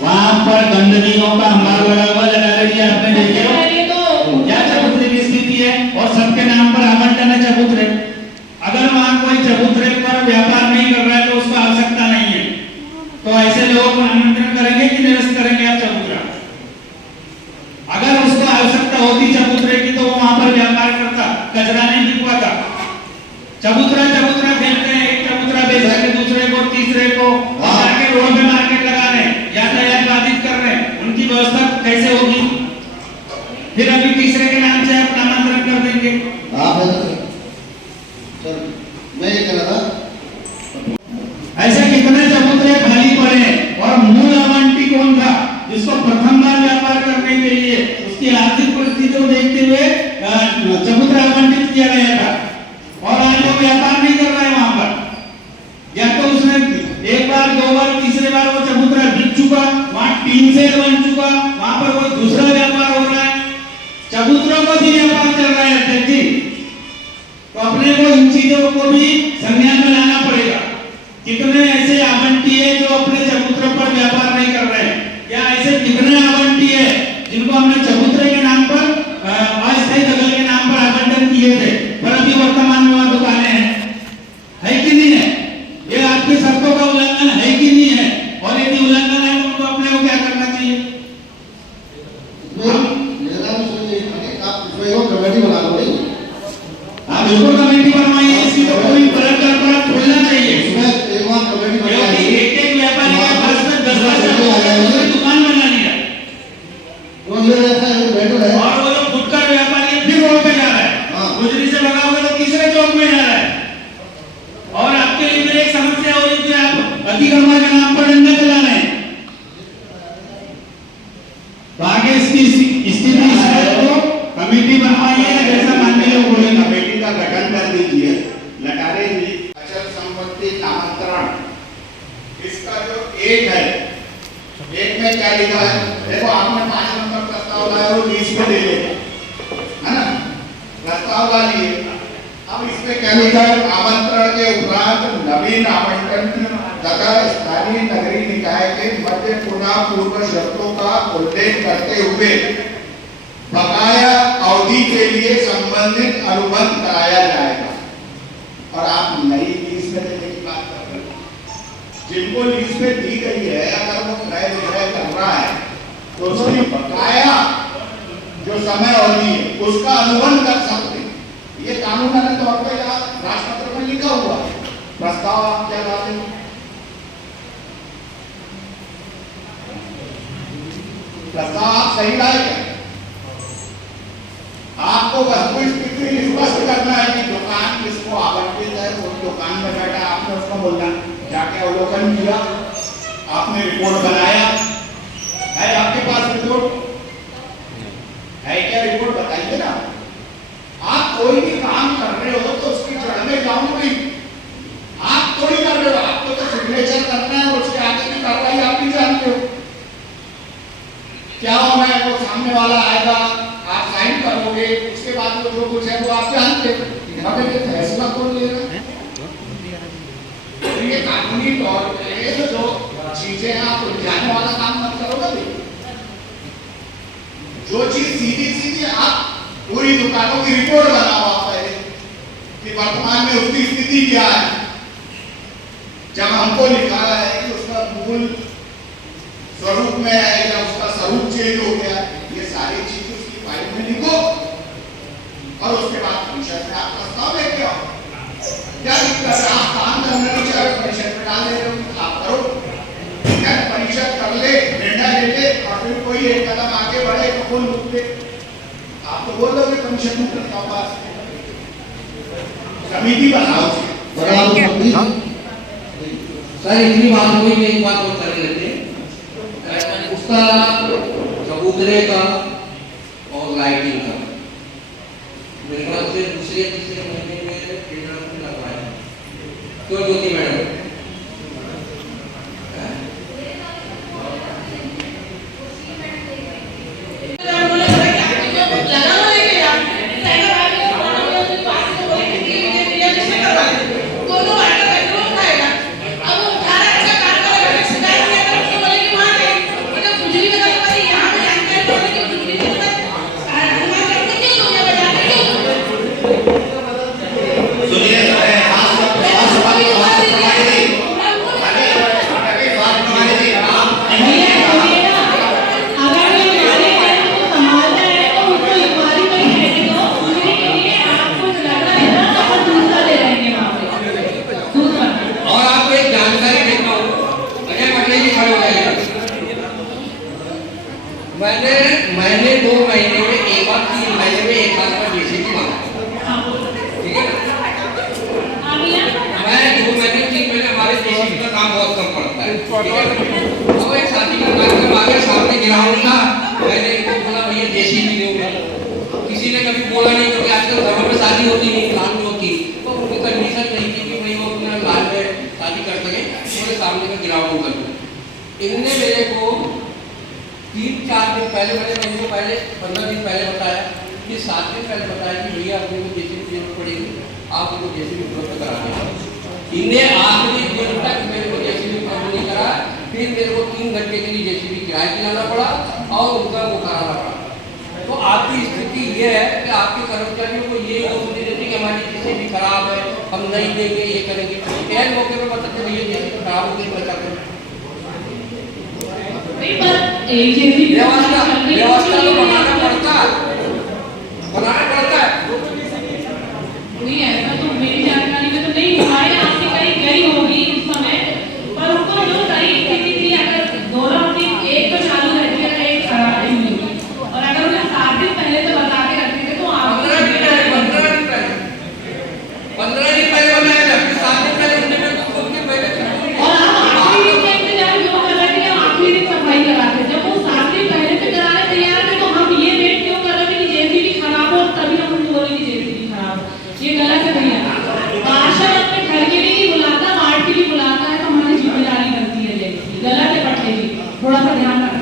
वहाँ पर गंदगियों का अंबार लगा हुआ लगा रही है, आपने देखे हो क्या चबूतरे की स्थिति है? और सबके नाम पर आवंटन है चबूतरे। अगर वहाँ कोई चबूतरे पर व्यापार नहीं कर रहा है तो उसको आवश्यकता नहीं है, तो ऐसे लोगों को आमंत्रण करेंगे कि निरस्त करेंगे आप चबूतरा? अगर उसको आवश्यकता होती चबूतरे की तो वो वहाँ पर व्यापार करता, कचरा नहीं बिकवाता। चबूतरा फेंकते हैं, एक चबूतरा बेच रहे दूसरे को, तीसरे को, जाके रोड पे मार्केट लगा रहे हैं, यातायात बाधित कर रहे हैं, उनकी व्यवस्था कैसे होगी? फिर अभी तीसरे के नाम से आप नामांतरण कर देंगे। मैं ये कह रहा था ऐसे कितने चबूतरे खाली पड़े हैं, और मूल आवंटी कौन था जिसको प्रथम बार व्यापार करने के लिए उसकी आर्थिक परिस्थिति को देखते हुए चबूतरा आवंटित किया गया था, और आज वो व्यापार नहीं कर रहा है वहां पर। या तो उसने 1 बार 2 बार तीसरे बार वो चबूतरा बिक चुका, वहां टीन सेल बन चुका, वहां पर कोई दूसरा व्यापार हो रहा है, चबूतरों को भी व्यापार चल रहा है अध्यक्ष जी। तो अपने को इन चीजों को भी संज्ञान में लाना पड़ेगा। कितने ऐसे आवंटी है जो अपने चबूतरों पर व्यापार नहीं कर रहे हैं, या ऐसे कितने आवंटी है जिनको हमने चबूतरे के नाम पर अस्थायी दखल के नाम पर आवंटन किए थे, पर अभी वर्तमान में वहां दुकानें है कि नहीं है? ये आपकी शर्तों का उल्लंघन है कि नहीं है? और यदि उल्लंघन है तो उनको अपने को क्या करना चाहिए? कमेटी बना लो। हाँ बिल्कुल कमेटी बनवाइए, इसकी तो कोई परत खोलना चाहिए। एक बार कमेटी क्योंकि एक व्यापारी के पास में 10 दुकान बना लिया, और वो जो फुटकर व्यापारी फिर रोड पे जा रहा है, गुजरी से लगाओगे तो तीसरे चौक में जा रहा है। और आपके लिए फिर एक समस्या हो रही है, आप अतिक्रमण के नाम पर डंडा चला रहे हैं। तो आगे इसकी स्थिति को कमेटी बनवाइए, जैसा माननीय लोग बोले कमेटी का गठन कर दीजिए। लटारे जी अचल संपत्ति नामांतरण, इसका जो 1 है, 1 में क्या लिखा है? देखो आपने 5 नंबर प्रस्ताव लाया वो 20 उपरांत नवीन आवंटन तथा स्थानीय नगरीय निकाय के मध्य पुनः पूर्व शर्तों का उल्लेख करते हुए बकाया अवधि के लिए संबंधित अनुबंध कराया जाएगा। और आप नई लीज में देने की बात कर रहे हैं, जिनको लीज में दी गई है अगर वो क्रय विक्रय कर रहा है तो उसकी बकाया जो समय अवधि है उसका अनुबंध कर सकते हैं। ये कानूनी तौर पर यहाँ राजपत्र में लिखा हुआ है। प्रस्ताव आप क्या लाते हैं? प्रस्ताव आप सही लाए क्या? आपको वस्तु स्थिति स्पष्ट करना है कि दुकान किसको आवंटित है, उस दुकान में बैठा आपने उसका मूल्यांकन जाके अवलोकन किया, आपने रिपोर्ट बनाया, है आपके पास रिपोर्ट है क्या? रिपोर्ट बताइए ना। आप कोई भी काम कर रहे हो तो उसकी जड़ में जाऊंगी, आप थोड़ी कर रहे हो, आपको तो सिग्नेचर करना है, उसके आगे की कार्रवाई आप भी जानते हो क्या होना है। वो सामने वाला आएगा, आप साइन करोगे, उसके बाद वो जो कुछ है वो आप जानते हो। हमें ये फैसला कौन ले रहा है? ये कानूनी तौर पे जो चीजें आप उलझाने वाला काम मत करो ना। जो चीज सीधी सीधी आप पूरी दुकानों की रिपोर्ट बनाओ आप पहले कि वर्तमान में उसकी स्थिति क्या है। जब हमको लिखा है कि उसका मूल स्वरूप में है या उसका स्वरूप चेंज हो गया, ये सारी चीजें उसकी फाइल में लिखो और उसके बाद परिषद में आप प्रस्ताव लेके आओ। क्या दिक्कत है? आप काम करना नहीं चाहे परिषद में डाल दे रहे हो, आप करो, परिषद कर ले, निर्णय ले ले और फिर कोई एक कदम आगे बढ़े तो कौन रुक ले? आप तो बोल दोगे परिषद में प्रस्ताव पास, समिति बनाओ। सर इतनी बात हुई, मैं एक बात और कर लेते हैं, उसका चबूतरे का और लाइटिंग का मेरे ख्याल से दूसरे तीसरे महीने में लगवाया। क्यों ज्योति मैडम? मैंने 2 महीने में एक बार, 3 महीने में एक बार का जेसीबी मांगा, ठीक है ना? मैं 2 महीने 3 महीने हमारे जेसीबी का काम बहुत कम पड़ता है, ठीक है। अब एक साथी का कार्यक्रम आ गया, सामने ग्राउंड था, मैंने इनको बोला भैया जेसीबी दूंगा। किसी ने कभी बोला नहीं, क्योंकि आजकल घरों में शादी होती नहीं, प्लान में होती, तो उनकी कंडीशन नहीं थी कि भाई वो अपना लाल में शादी कर सके, उन्होंने सामने का ग्राउंड कर दिया। इनने मेरे को 3-4 दिन पहले, मैंने इनको पहले 15 दिन पहले बताया, कि 7 दिन पहले बताया कि भैया अपने को जेसीबी की जरूरत पड़ेगी, आप उनको जेसीबी उपलब्ध करा दें। इन्हें आखिरी दिन तक मेरे को जेसीबी उपलब्ध नहीं करा, फिर मेरे को 3 घंटे के लिए जेसीबी किराए दिलाना पड़ा और उनका वो कराना पड़ा। तो आपकी स्थिति ये है कि आपके कर्मचारियों को ये होती रहती कि हमारी जेसीबी खराब है, हम नहीं देंगे, ये करेंगे, एक मौके पर बताते भैया जेसीबी खराब हो गई, बचा कर व्यवस्था तो बनाना पड़ता है। कोई ऐसा तो मेरी जानकारी में तो नहीं हुआ है, आपकी कहीं गई होगी उस समय, पर उनको जो सही स्थिति थी, अगर दोनों दिन एक तो चालू रहती है, एक खराब नहीं हुई, और अगर उन्हें 7 दिन पहले तो बता के रखते थे तो आप 15 दिन पहले बनाया था, फिर 7 दिन पहले उनने मेरे को खुद के पहले, और आप आखिरी दिन का इंतजार क्यों कर रहे थे? आखिरी दिन सफाई कराते, जब वो 7 दिन पहले से कराने तैयार थे तो हम ये वेट क्यों कर रहे थे कि जेसीबी खराब हो तभी हम उनको बोले कि जेसीबी खराब हो? ये गलत है भैया। मार्शल अपने घर के लिए नहीं बुलाता, वार्ड के लिए बुलाता है, तो हमारी जिम्मेदारी बनती है जेसीबी। गलत है पटेल जी, थोड़ा सा ध्यान रखना।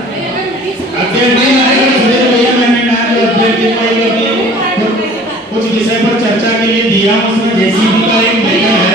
कुछ विषय पर चर्चा के लिए दिया, उसमें जेसीबी का एक लेटर है,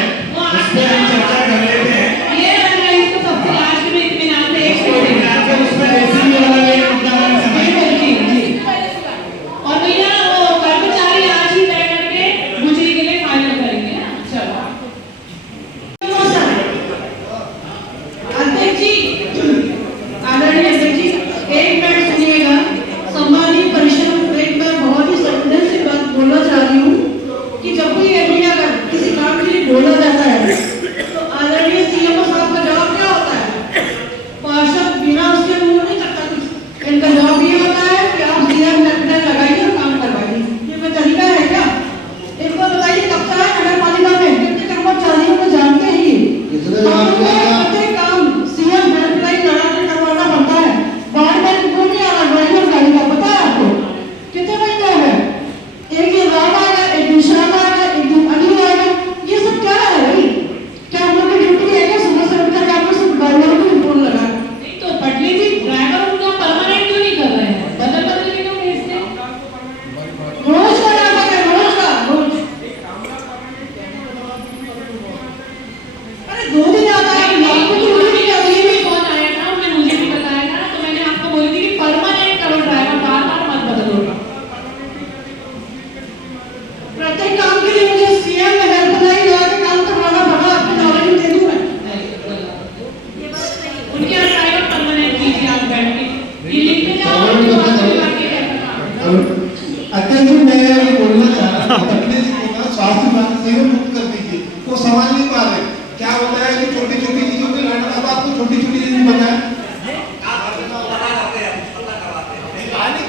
अध्यक्ष जी, मैं ये बोलना चाह रहा हूँ, पटने जी को ना स्वास्थ्य विभाग से वो मुक्त कर दीजिए, वो संभाल नहीं पा रहे। क्या होता है कि छोटी छोटी चीजों में लड़ना, अब आपको छोटी छोटी चीजें बताएं,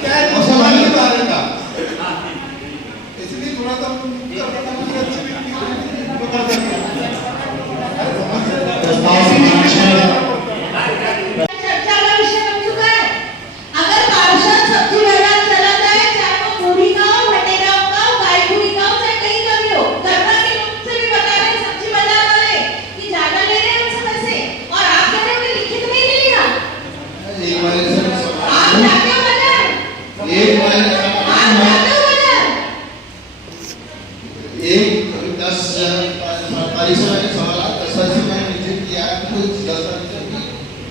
क्या है वो संभाल नहीं पा रहे था, इसलिए थोड़ा सा चर्चा का विषय बन चुका है। अगर पार्षद सब्जी बाजार चला जाए, चाहे वो पूरी का हो, भटेरा का हो, गायपुरी का हो, चाहे कहीं का भी हो, करना के मुझसे भी बता रहे हैं सब्जी बाजार वाले कि ज्यादा ले रहे हैं उनसे पैसे, और आप कह रहे हो कि लिखित में ही नहीं लिया। एक महीने से आप जाते हो बाजार, एक महीने से आप जाते हो बाजार। एक 10 तारीख से मैंने सवाल 10 तारीख से मैंने निश्चित किया है, कुछ 10 तारीख से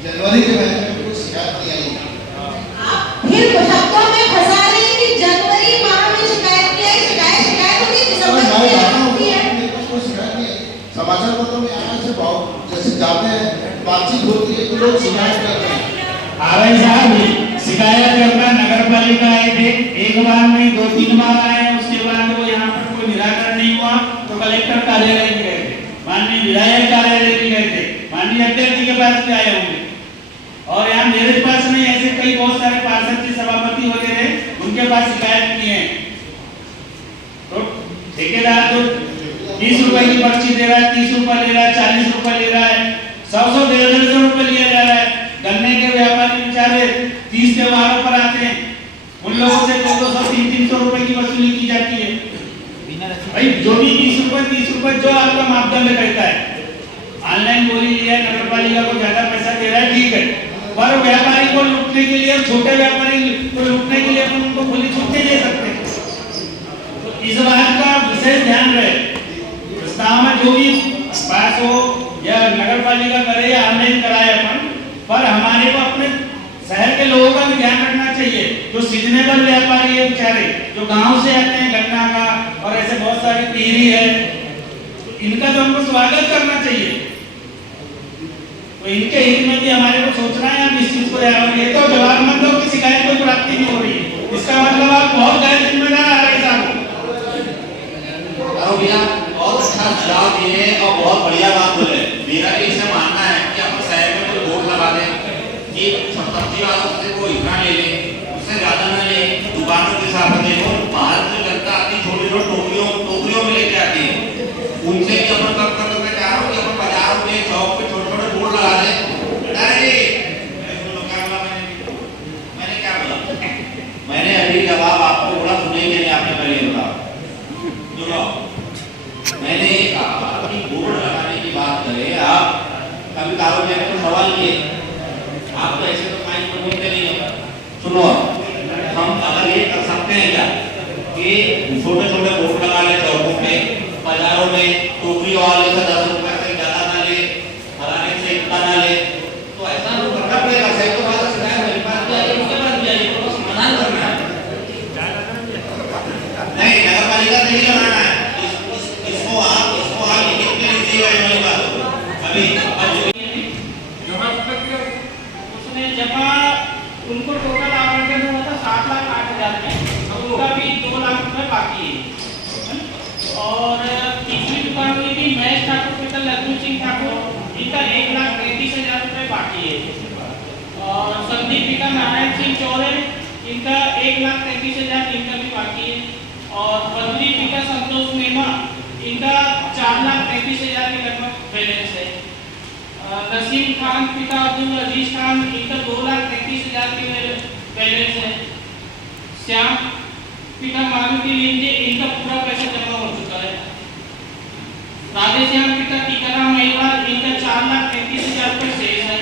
जनवरी के महीने में कुछ शिकायत नहीं आई। आप फिर शब्दों में फंसा रहे हैं कि जनवरी माह में शिकायत की है, शिकायत होगी, दिसंबर में शिकायत होती है। कोई शिकायत नहीं है। समाचार पत्रों में यहाँ से बहुत जैसे जाते हैं, बातचीत होती है तो लोग शिकायत करते हैं। आरआई साहब शिकायत करना नगर पालिका आए थे, एक बार नहीं 2-3 बार आए, उसके बाद वो यहाँ पर कोई निराकरण नहीं हुआ तो कलेक्टर कार्यालय भी गए थे, माननीय विधायक कार्यालय भी गए थे, माननीय अध्यक्ष जी के पास भी आए होंगे, और यहाँ मेरे पास नहीं, ऐसे कई बहुत सारे पार्षद जी, सभापति वगैरह उनके पास शिकायत की है। तो ठेकेदार तो 20 रुपए की पर्ची दे रहा है, 30 रुपए ले रहा है, 40 रुपए ले रहा है, 100 150 रुपए लिया जा रहा है। गन्ने के व्यापारी बेचारे 30 त्योहारों पर आते हैं, उन लोगों से 200-300 रुपए की वसूली की जाती है। भाई जो भी 30 रुपए जो आपका मापदंड कहता है, ऑनलाइन बोली लिया नगर पालिका को ज्यादा पैसा दे रहा है, ठीक है, पर व्यापारी को लूटने के लिए, छोटे व्यापारी को लूटने के लिए अपन उनको खुली छूट दे सकते हैं। तो इस बात का विशेष ध्यान रहे, प्रस्ताव में जो भी पास हो या नगर पालिका करे या ऑनलाइन कराए अपन, पर हमारे को अपने शहर के लोगों का भी ध्यान रखना चाहिए। जो सीजनेबल व्यापारी है बेचारे, जो गांव से आते हैं गन्ना का, और ऐसे बहुत सारी टिहरी है, इनका तो हमको स्वागत करना चाहिए। तो इनके हित में भी हमारे को सोचना है, हम इस चीज को ध्यान रखें। तो जवाबमंदों की शिकायत कोई प्राप्ति नहीं हो रही है, इसका मतलब आप बहुत गैर जिम्मेदार आ रहे साहब। भैया बहुत अच्छा सुझाव दिए और बहुत बढ़िया बात बोले। मेरा भी इससे मानना है कि अपन शहर में कोई बोर्ड लगा दें कि सब्जी वालों से वो इतना ले ले, उससे ज्यादा ना ले, दुकानों के हिसाब से देखो, बाहर से जनता आती छोटी छोटी टोकरियों में लेके आती है, उनसे भी अपन कम करके चाह रहा हूँ कि अपन बाजारों में, चौक पे छोटे छोटे बोर्ड लगा दें। अरे मैंने क्या बोला, मैंने अभी जवाब आपको बोला, सुने कि नहीं आपने पहले बताओ। मैंने अपनी बोर्ड लगाने की बात करें, आप कभी कारों में तो सवाल किए, आप तो ऐसे तो माइक पर बोलते नहीं हो। सुनो, हम अगर ये कर सकते हैं क्या कि छोटे छोटे बोर्ड लगा ले चौकों पे, बाजारों में, टोकरी वाले से 10 रुपए से ज्यादा ना ले, फलाने से इतना ना ले, तो ऐसा तो करना पड़ेगा। सही तो बात है, मेरे पास भी आइए, उसके पास भी आइए, तो समाधान करना है। नहीं, नगर पालिका से ही लगाना है, इसको आप लिखित में लीजिएगा, ये वाली बात अभी उसने जमा उनको टोटल आवंटन हुआ था 7,08,000 में, उनका भी 2 लाख रुपए बाकी है। और तीसरी दुकान हुई थी महेश ठाकुर पिता लक्ष्मी सिंह ठाकुर, इनका 1,33,000 रुपए बाकी है। और संदीप पिता नारायण सिंह चौरे, इनका 1,33,000 इनका भी बाकी है। और बद्री पिता संतोष मेमा, इनका 4,33,000 के लगभग बैलेंस है। नसीम खान पिता अब्दुल अजीज खान, इनका 2,33,000 के बैलेंस है। श्याम पिता मारुति लिंजे, इनका पूरा पैसा जमा हो चुका है। राधेश्याम पिता टीकाराम महिवाल, इनका 4,33,000 रुपये शेष है।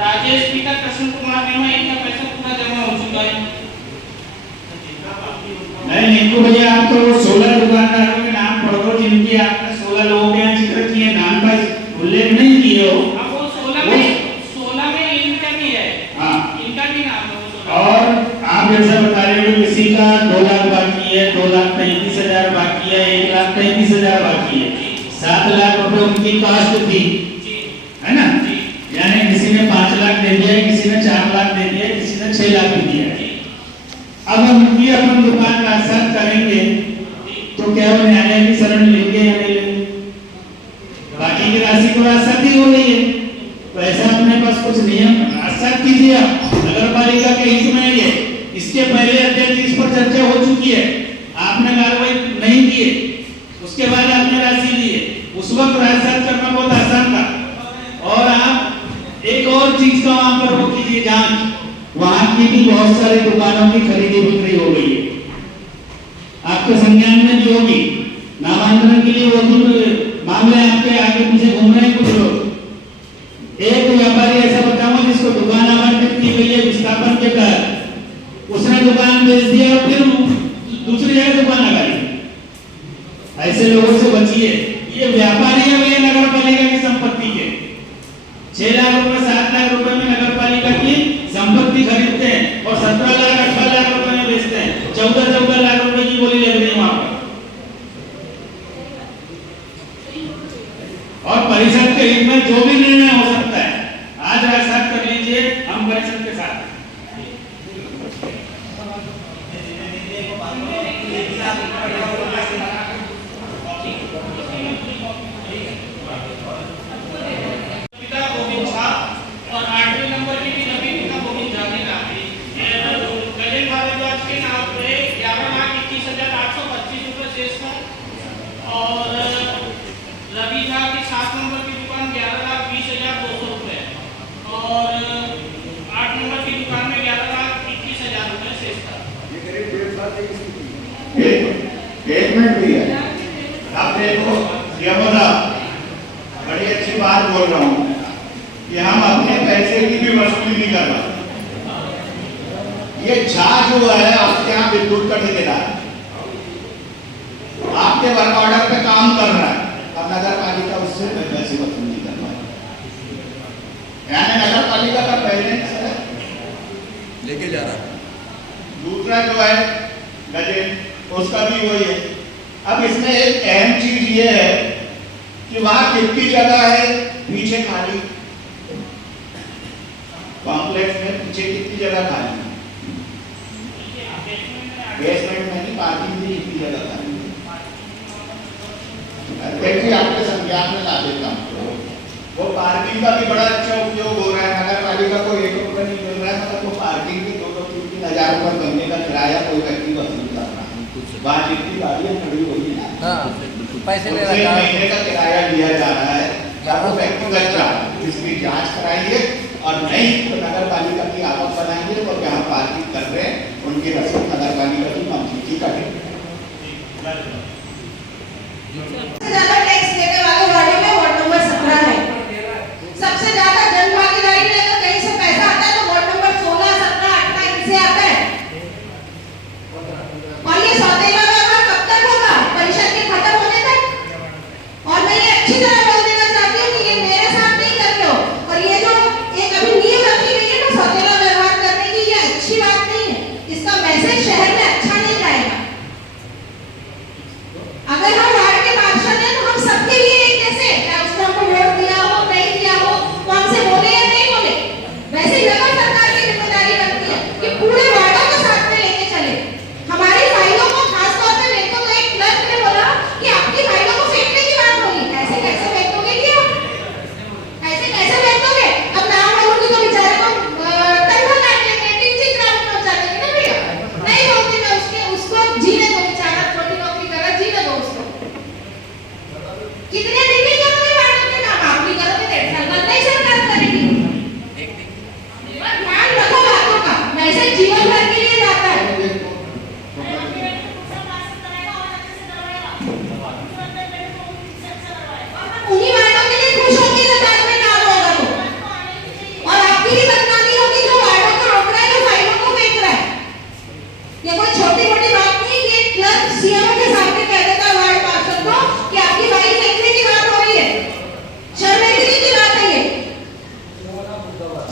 राजेश पिता कृष्ण कुमार मेमा, इनका पैसा पूरा जमा हो चुका है। नहीं इनको भैया आप तो 16 दुकानदारों के नाम पढ़ दो, जिनके आपने 16 लोगों के यहाँ जिक्र किए, नाम का उल्लेख नहीं किए हो। अब वो 16 में इनका भी है, हाँ इनका भी नाम है। और आप जैसा बता रहे हो किसी का 2 लाख बाकी है, 2,33,000 बाकी है, 1,33,000 बाकी है, 7 लाख रुपए उनकी कास्ट थी, है ना, यानी किसी ने 5 लाख दे दिया, किसी ने 4 लाख दे दिया, किसी ने 6 लाख दे दिया। अब हम ये अपन दुकान का सर्च करेंगे तो क्या वो न्यायालय की शरण लेंगे या नहीं लेंगे? बाकी की राशि को राशि हो रही है, तो ऐसा अपने पास कुछ नियम असर कीजिए। नगर पालिका के हित में ये इसके पहले अध्यक्ष इस पर चर्चा हो चुकी है, आपने कार्रवाई नहीं की है, उसके बाद आपने राशि ली है, उस वक्त राशि करना बहुत आसान था। और आप एक और चीज का वहां पर वो कीजिए जांच, वहां की भी बहुत सारी दुकानों की खरीदी बिक्री हो गई है, आपके संज्ञान में भी होगी। नामांतरण के लिए वो भी मामले आपके आगे पीछे घूम रहे हैं कुछ लोग। एक व्यापारी ऐसा बताऊंगा जिसको दुकान आवंटित की गई है विस्थापन के तहत, उसने दुकान बेच दिया और फिर दूसरी जगह दुकान लगा ली। ऐसे लोगों से बचिए, ये व्यापारी है, ये नगर पालिका की संपत्ति के 6 लाख रुपए 7 लाख रुपए में नगर पालिका की संपत्ति खरीदते हैं और 17 लाख 18 लाख रुपए में बेचते हैं। 14 लाख रुपए की बोली लग रही है वहां पर। और परिषद के हित में जो भी निर्णय हो सकता है आज राजसात कर लीजिए, हम परिषद के साथ। और 8वें नंबर की भी नवीन का गोविंद झा के नाम है। गजेंद्र भारद्वाज के नाम पे 11,21,825 रुपए शेष था। और रवि झा की 7 नंबर की दुकान 11,20,200 रुपए और 8 नंबर की दुकान में 11,21,000 रुपए शेष था। एक मिनट भैया, आप देखो बड़ी अच्छी बात बोल रहा हूँ कि हम अपने पैसे की भी वसूली नहीं कर रहे। ये झा जो है आपके यहाँ विद्युत का ठेकेदार है, आपके वर्क ऑर्डर पे काम कर रहा है, अब नगर पालिका उससे पैसे वसूल नहीं कर रहा है, यानी नगर पालिका का बैलेंस है लेके जा रहा है। दूसरा जो है गजेंद्र, उसका भी वही है। अब इसमें एक अहम चीज ये है कि वहां कितनी जगह है पीछे खाली, कॉम्प्लेक्स में पीछे कितनी जगह खाली है? बेसमेंट में नहीं, पार्किंग की कितनी जगह खाली है? देखिए आपके संज्ञान में ला देता हूँ, वो पार्किंग का भी बड़ा अच्छा उपयोग हो रहा है। नगर पालिका को 1 रुपये नहीं मिल रहा है, मतलब वो पार्किंग की 2-3 हजार रुपये महीने का किराया कोई व्यक्ति वसूल कर रहा है। वहाँ जितनी गाड़ियाँ खड़ी हुई है ना, पैसे ले उससे महीने का किराया लिया जा रहा है, या वो व्यक्तिगत चार्ज, इसकी जांच कराइए और नहीं तो नगर पालिका की आवक बनाएंगे और जहाँ पार्किंग कर रहे हैं उनकी रसीद नगर पालिका की मंजूरी कटेगी। ज्यादा टैक्स देने वाले वार्डों में वार्ड नंबर 17 है। सबसे ज्यादा जनभागीदारी लेकर कहीं से पैसा आता है तो वार्ड नंबर 16, 17, 18 इनसे आता है। और ये सौतेला व्यवहार कब तक होगा? परिषद के खत्म होने तक। और मैं ये अच्छी तरह बोल देना चाहती हूँ कि ये मेरे साथ नहीं कर रहे हो, और ये जो एक अभी नींव रखी गई है ना सौतेला व्यवहार करने की, ये अच्छी बात नहीं है। इसका मैसेज शहर में अच्छा नहीं जाएगा। अगर हम वार्ड के पार्षद हैं तो हम सबके लिए एक जैसे, क्या उसने हमको वोट दिया हो नहीं दिया हो, वो हमसे बोले या नहीं बोले, वैसे नगर सरकार की जिम्मेदारी बनती है कि पूरे वार्डों को साथ में लेके चले। हमारी फाइलों को खास तौर पे मेरे को तो एक क्लर्क ने बोला कि आपकी फाइलों को फेंकने की बात होगी। ऐसे कैसे फेंकोगे जी आप? ऐसे कैसे फेंकोगे? अब नाम बोलूंगी तो बेचारे को तनख्वाह काट लेंगे, टीचिंग ग्राउंड पहुंचा देंगे ना भैया। नहीं बोलती मैं उसको जीने दो, बेचारा छोटी नौकरी कर रहा, जीने दो उसको। कितने दिन में करोगे वार्डों के काम? आप भी करोगे 1.5 साल बाद नहीं सरकार करेगी। ध्यान रखो बातों का, मैसेज जीवन भर के लिए जाता है। उन्हीं वार्डों के लिए खुश होगी सरकार में काम होगा तो, और आपकी भी बदनामी होगी जो वार्डों को रोक रहा है, जो फाइलों को फेंक रहा है। ये कोई छोटी मोटी बात नहीं कि एक क्लर्क सीएमओ के सामने कह देता है वार्ड पार्षद को कि आपकी फाइल फेंकने की बात हो रही है। शर्मिंदगी की बात है ये।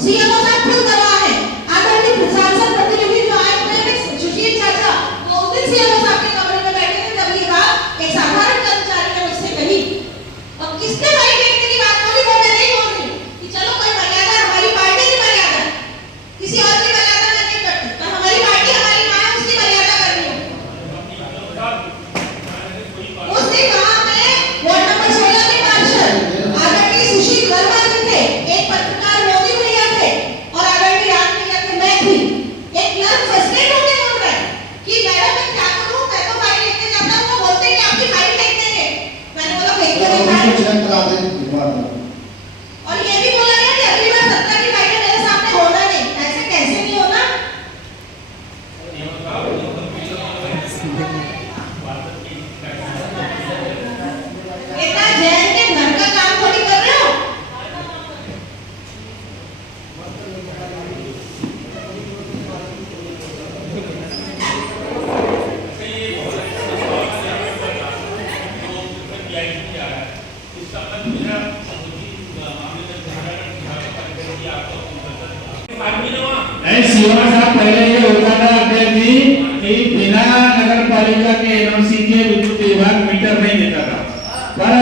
सीएमओ साहब खुद गवाह है। आदरणीय सांसद प्रतिनिधि जो आए थे सुशील चाचा, वो उस दिन सीएमओ साहब के कमरे में बैठे थे जब ये बात एक साधारण कर्मचारी ने मुझसे कही। और किसने फाइल फेंकने की बात बोली वो मैं नहीं बोल रही कि चलो कोई मर्यादा, हमारी पार्टी की मर्यादा, किसी और की मर्यादा मैं नहीं करती। तो हमारी पार्टी हमारी माँ है, उसकी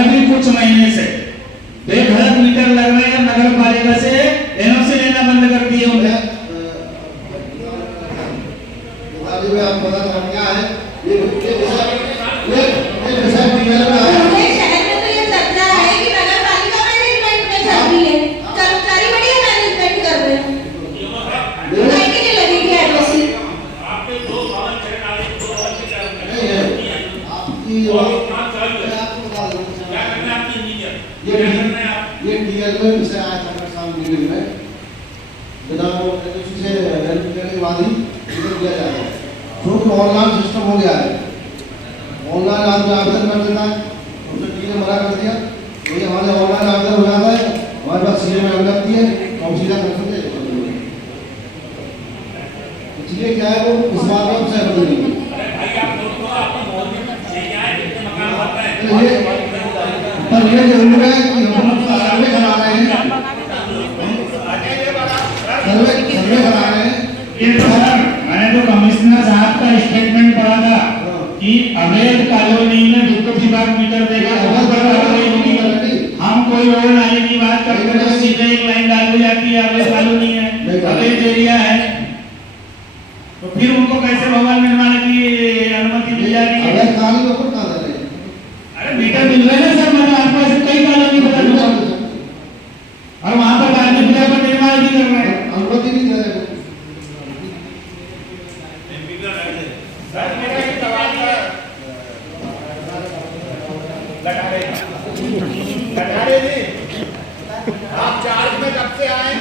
करीब कुछ महीने से बेघड़क मीटर लग रहे हैं, नगर पालिका से एनओसी लेना बंद कर दिए उन्हें। आप बता क्या है ये पूरे शहर में तो ये चर्चा है कि नगर पालिका मैनेजमेंट में चल रही है, कर्मचारी बढ़िया मैनेजमेंट कर रहे हैं, उन्हें के लिए लगेगी एनओसी। आपकी ये टीएल में विषय आया था साल मीटिंग में जनाब से हेल्प करने के बाद ही दिया जाएगा। क्योंकि ऑनलाइन सिस्टम हो गया है, ऑनलाइन आदमी आवेदन कर देता है, उसने टीए ने मना कर दिया, तो ये हमारे ऑनलाइन आवेदन हो जाता है, हमारे पास सीए में आवेदन दिए और सीधा कर सकते हैं। इसलिए क्या है वो इस बात में सहमत नहीं है। पर ये जरूर है कि हम सर्वे करा रहे हैं, सर्वे करा रहे हैं। ये सर मैंने तो कमिश्नर साहब का स्टेटमेंट पढ़ा था कि अवैध कॉलोनी में विभाग मीटर देगा, बहुत बड़ा कार्रवाई होगी। हम कोई रोड नाले की बात करते हैं तो सीधे एक लाइन डाल दी जाती है अवैध कॉलोनी है, अवैध एरिया है, तो फिर उनको कैसे भवन निर्माण की अनुमति मिल जाती है? अवैध कॉलोनी को कौन कहा जाता है? अरे मीटर मिल रहे हैं सर, मैंने आपको ऐसे कई कॉलोनी बता दूंगा और वहां पर राज्य विभाग का निर्माण भी कर रहे हैं, अनुमति नहीं दे रहे। सर मेरा एक सवाल था लटारे जी, आप चार्ज में कब से आए?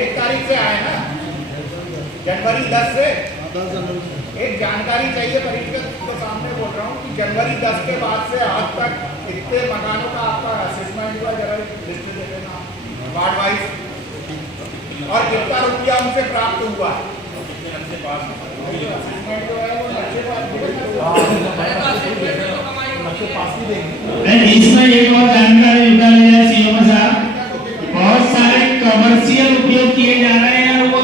1 तारीख से आए ना, जनवरी 10 से। एक जानकारी चाहिए परिषद के सामने बोल रहा हूँ कि जनवरी 10 के बाद से आज तक कितने मकानों का आपका असेसमेंट हुआ, जरा लिस्ट दे देना वार्ड वाइज, और कितना रुपया उनसे प्राप्त हुआ है। असेसमेंट जो है वो इसमें एक और जानकारी निकाली जाए सीओ साहब, बहुत सारे कमर्शियल उपयोग किए जा रहे हैं और वो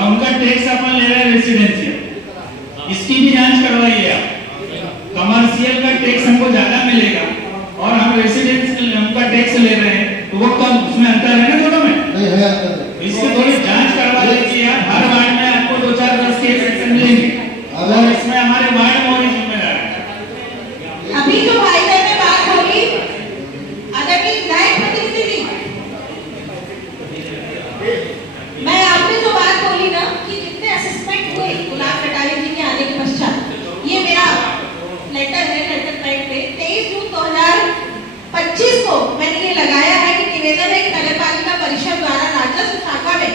उनका टैक्स अपन ले रहे हैं रेसिडेंशियल, इसकी भी जांच करवाइए आप। कमर्शियल का टैक्स हमको ज्यादा मिलेगा और हम रेसिडेंशियल उनका टैक्स ले रहे हैं तो वो कम, उसमें अंतर है ना दोनों में? नहीं है अंतर। इसकी थोड़ी जांच करवा लीजिए आप। हर वार्ड में आपको 2-4-10 केस ऐसे मिलेंगे और इसमें हमारे वार्ड में और जिम्मेदार है। अभी जो भाई बहन में बात होगी, आदरणीय विधायक प्रतिनिधि जी, मैं आपने जो बात बोली ना कि कितने असेसमेंट हुए गुलाब कटारिया जी के आने के पश्चात, ये मेरा लेटर है, लेटर पैड पे 23 जून 2025 को मैंने ये लगाया है कि निवेदन है कि नगर पालिका परिषद द्वारा राजस्व शाखा में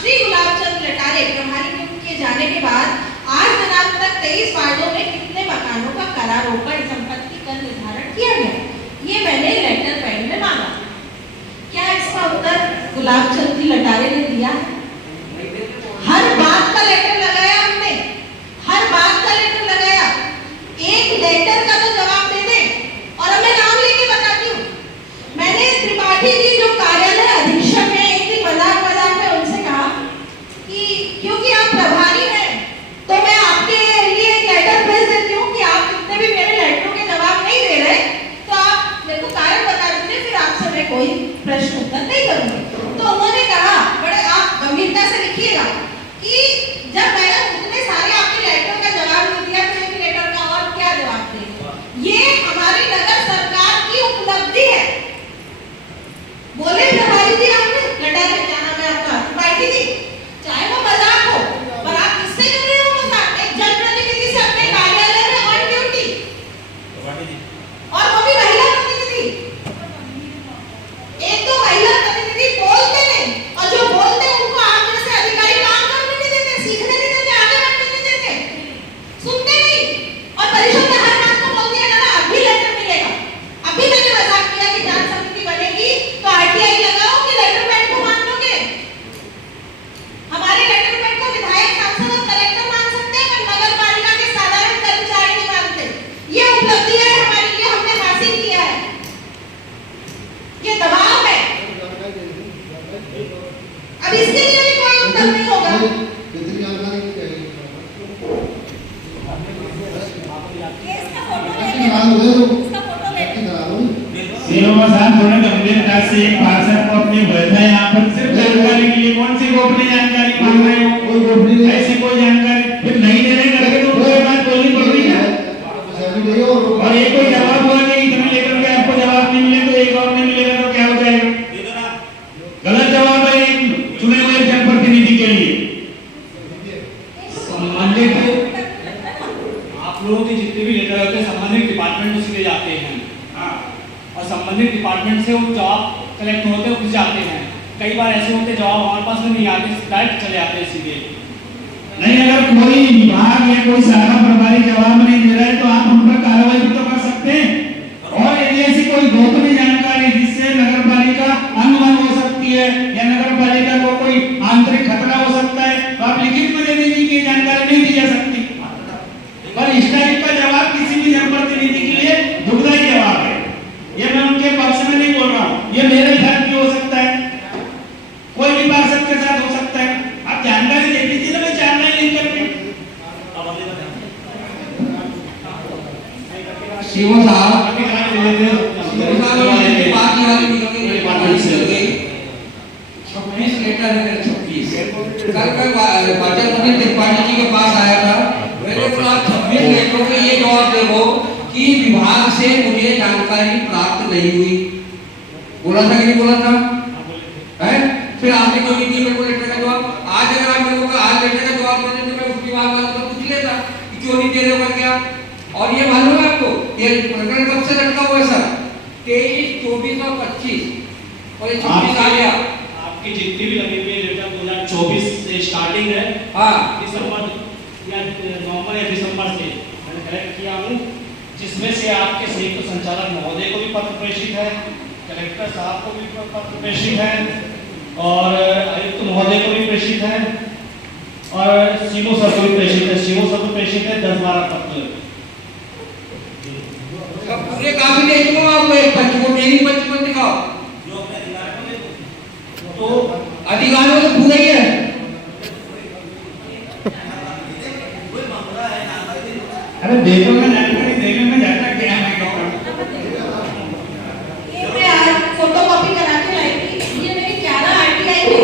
श्री गुलाबचंद लटारे प्रभारी नियुक्त किए जाने के बाद आज दिनांक तक 23 वार्डों में कितने मकानों का करारोपण संपत्ति कर निर्धारण किया गया, ये मैंने लेटर पैड में मांगा। क्या इसका उत्तर गुलाबचंद जी लटारे ने दिया? हर बात का लेटर लगाया हमने, हर बात का लेटर लगाया, एक लेटर का तो जवाब दे दे। और अब मैं नाम लेके बताती हूँ, मैंने त्रिपाठी जी जो कार्यालय अधीक्षक है, एक दिन मजाक में उनसे कहा कि क्योंकि आप प्रभारी हैं तो मैं आपके लिए एक लेटर भेज देती हूँ कि आप जितने भी मेरे लेटरों के जवाब नहीं दे रहे तो आप मेरे को कारण बता दीजिए, फिर आपसे मैं कोई प्रश्न उत्तर नहीं करूंगी। तो उन्होंने कहा, बड़े आप गंभीरता से लिखिएगा कि जब मैंने उतने सारे आपके लेटरों का जवाब नहीं दिया तो एक लेटर का और क्या जवाब देंगे? ये हमारी नगर सरकार की उपलब्धि है। बोले प्रभारी जी, आपने लटारे क्या नाम है आपका, त्रिपाठी जी, चाहे वो मजाक हो, पर आप किससे कर रहे हो मजाक? एक जनप्रतिनिधि से अपने कार्यालय में ऑन ड्यूटी, और वो भी महिला प्रतिनिधि। एक तो महिला प्रतिनिधि बोलते नहीं, और जो बोलते हैं उनको आप जैसे अधिकारी काम करने नहीं देते, सीखने नहीं देते, आगे बढ़ने नहीं देते, सुनते नहीं। और परिषद ने हर बात को बोल दिया ना, अभी लेटर मिलेगा। अभी मैंने मजाक किया कि जांच समिति बनेगी तो आरटीआई लगाओ कि लेटर पैड को मान लोगे? हमारे लेटर पैड को विधायक, सांसद और कलेक्टर मान सकते हैं, पर नगर पालिका के साधारण कर्मचारी नहीं मानते। ये उपलब्धि है हमारी, ये हमने हासिल किया है, ये दबाव है। अब इसके लिए भी कोई उत्तर नहीं होगा। कितनी जानकारी की चाहिए? काम दे दो इसका फोटो ले करा लो सीओ साहब थोड़े गंभीर टास्क से एक पार्षद को अपनी बैठा यहाँ पर सिर्फ जानकारी के लिए कौन सी गोपनीय जानकारी मांग रहे हो? कोई गोपनीय नहीं ऐसी कोई जानकारी फिर नहीं देने करके तो कोई बात बोलनी पड़ रही है। सभी नहीं हो और एक कोई जवाब हुआ कि इतने लेकर के आपको जवाब नहीं मिले तो एक और नहीं मिलेगा तो क्या हो जाएगा? गलत जवाब है एक चुने हुए जनप्रतिनिधि के लिए। संबंधित आप लोगों के जितने भी लेटर होते हैं संबंधित डिपार्टमेंट में सीधे जाते हैं और संबंधित डिपार्टमेंट से वो जवाब कलेक्ट होते हैं खुद जाते हैं। कई बार ऐसे होते हैं जवाब हमारे पास में नहीं आते, डायरेक्ट चले जाते हैं सीधे। नहीं, अगर कोई विभाग या कोई शाखा प्रभारी जवाब नहीं दे रहा है तो आप उन पर कार्रवाई भी तो कर सकते हैं। और यदि ऐसी कोई गोपनीय जानकारी जिससे नगर पालिका अनबन हो सकती है या नगर पालिका को कोई आंतरिक खतरा हो सकता है तो आप लिखित में दे दीजिए कि जानकारी नहीं दी जा सकती। पर इस टाइप का जवाब किसी भी जनप्रतिनिधि के लिए दुखदायी जवाब है। ये मैं उनके पक्ष में नहीं बोल रहा हूँ, ये मेरे साथ भी हो सकता है, कोई भी पार्षद के साथ हो सकता है। आप जानकारी दे दीजिए ना, मैं जानना ही नहीं करके। सीओ साहब बात ये वाली डिपार्टमेंट से हो गई 26 लेटर है मेरे 26 कल बजट मंत्री त्रिपाठी जी के पास आया था। मैंने बोला 26 लेटरों में ये जवाब दे कि विभाग से मुझे जानकारी प्राप्त नहीं हुई। बोला था कि नहीं बोला था? है फिर आपने क्यों नहीं दिया मेरे को लेटर का जवाब? आज अगर आप मेरे को आज लेटर का जवाब देते तो मैं उस विभाग वालों को पूछ लेता कि क्यों नहीं दे रहे हो क्या। और ये मालूम है आपको ये प्रकरण कब से लटका हुआ है सर? 23, 24 और 25 और ये 26 आ गया। आपकी जितनी भी लगी हुई लेटर 2024 से स्टार्टिंग है। हाँ दिसंबर या नवंबर या दिसंबर से मैंने कलेक्ट किया हूँ, जिसमें से आपके संयुक्त संचालक महोदय को भी पत्र प्रेषित है, कलेक्टर साहब को भी पत्र प्रेषित है और आयुक्त महोदय को भी प्रेषित है और सीओ सर को भी प्रेषित है। सीओ सर को प्रेषित है 10-12 पत्र। पूरे काफी दे चुका हूं आपको, एक पंच को मेरी पंच को दिखाओ जो अपने अधिकार को दे तो अधिकारियों तो पूरे ही है। अरे देखो मैं जानकारी देने में जाता क्या है ये मैं आज फोटोकॉपी करा के लाई थी। ये मेरी 11 आरटीआई थी,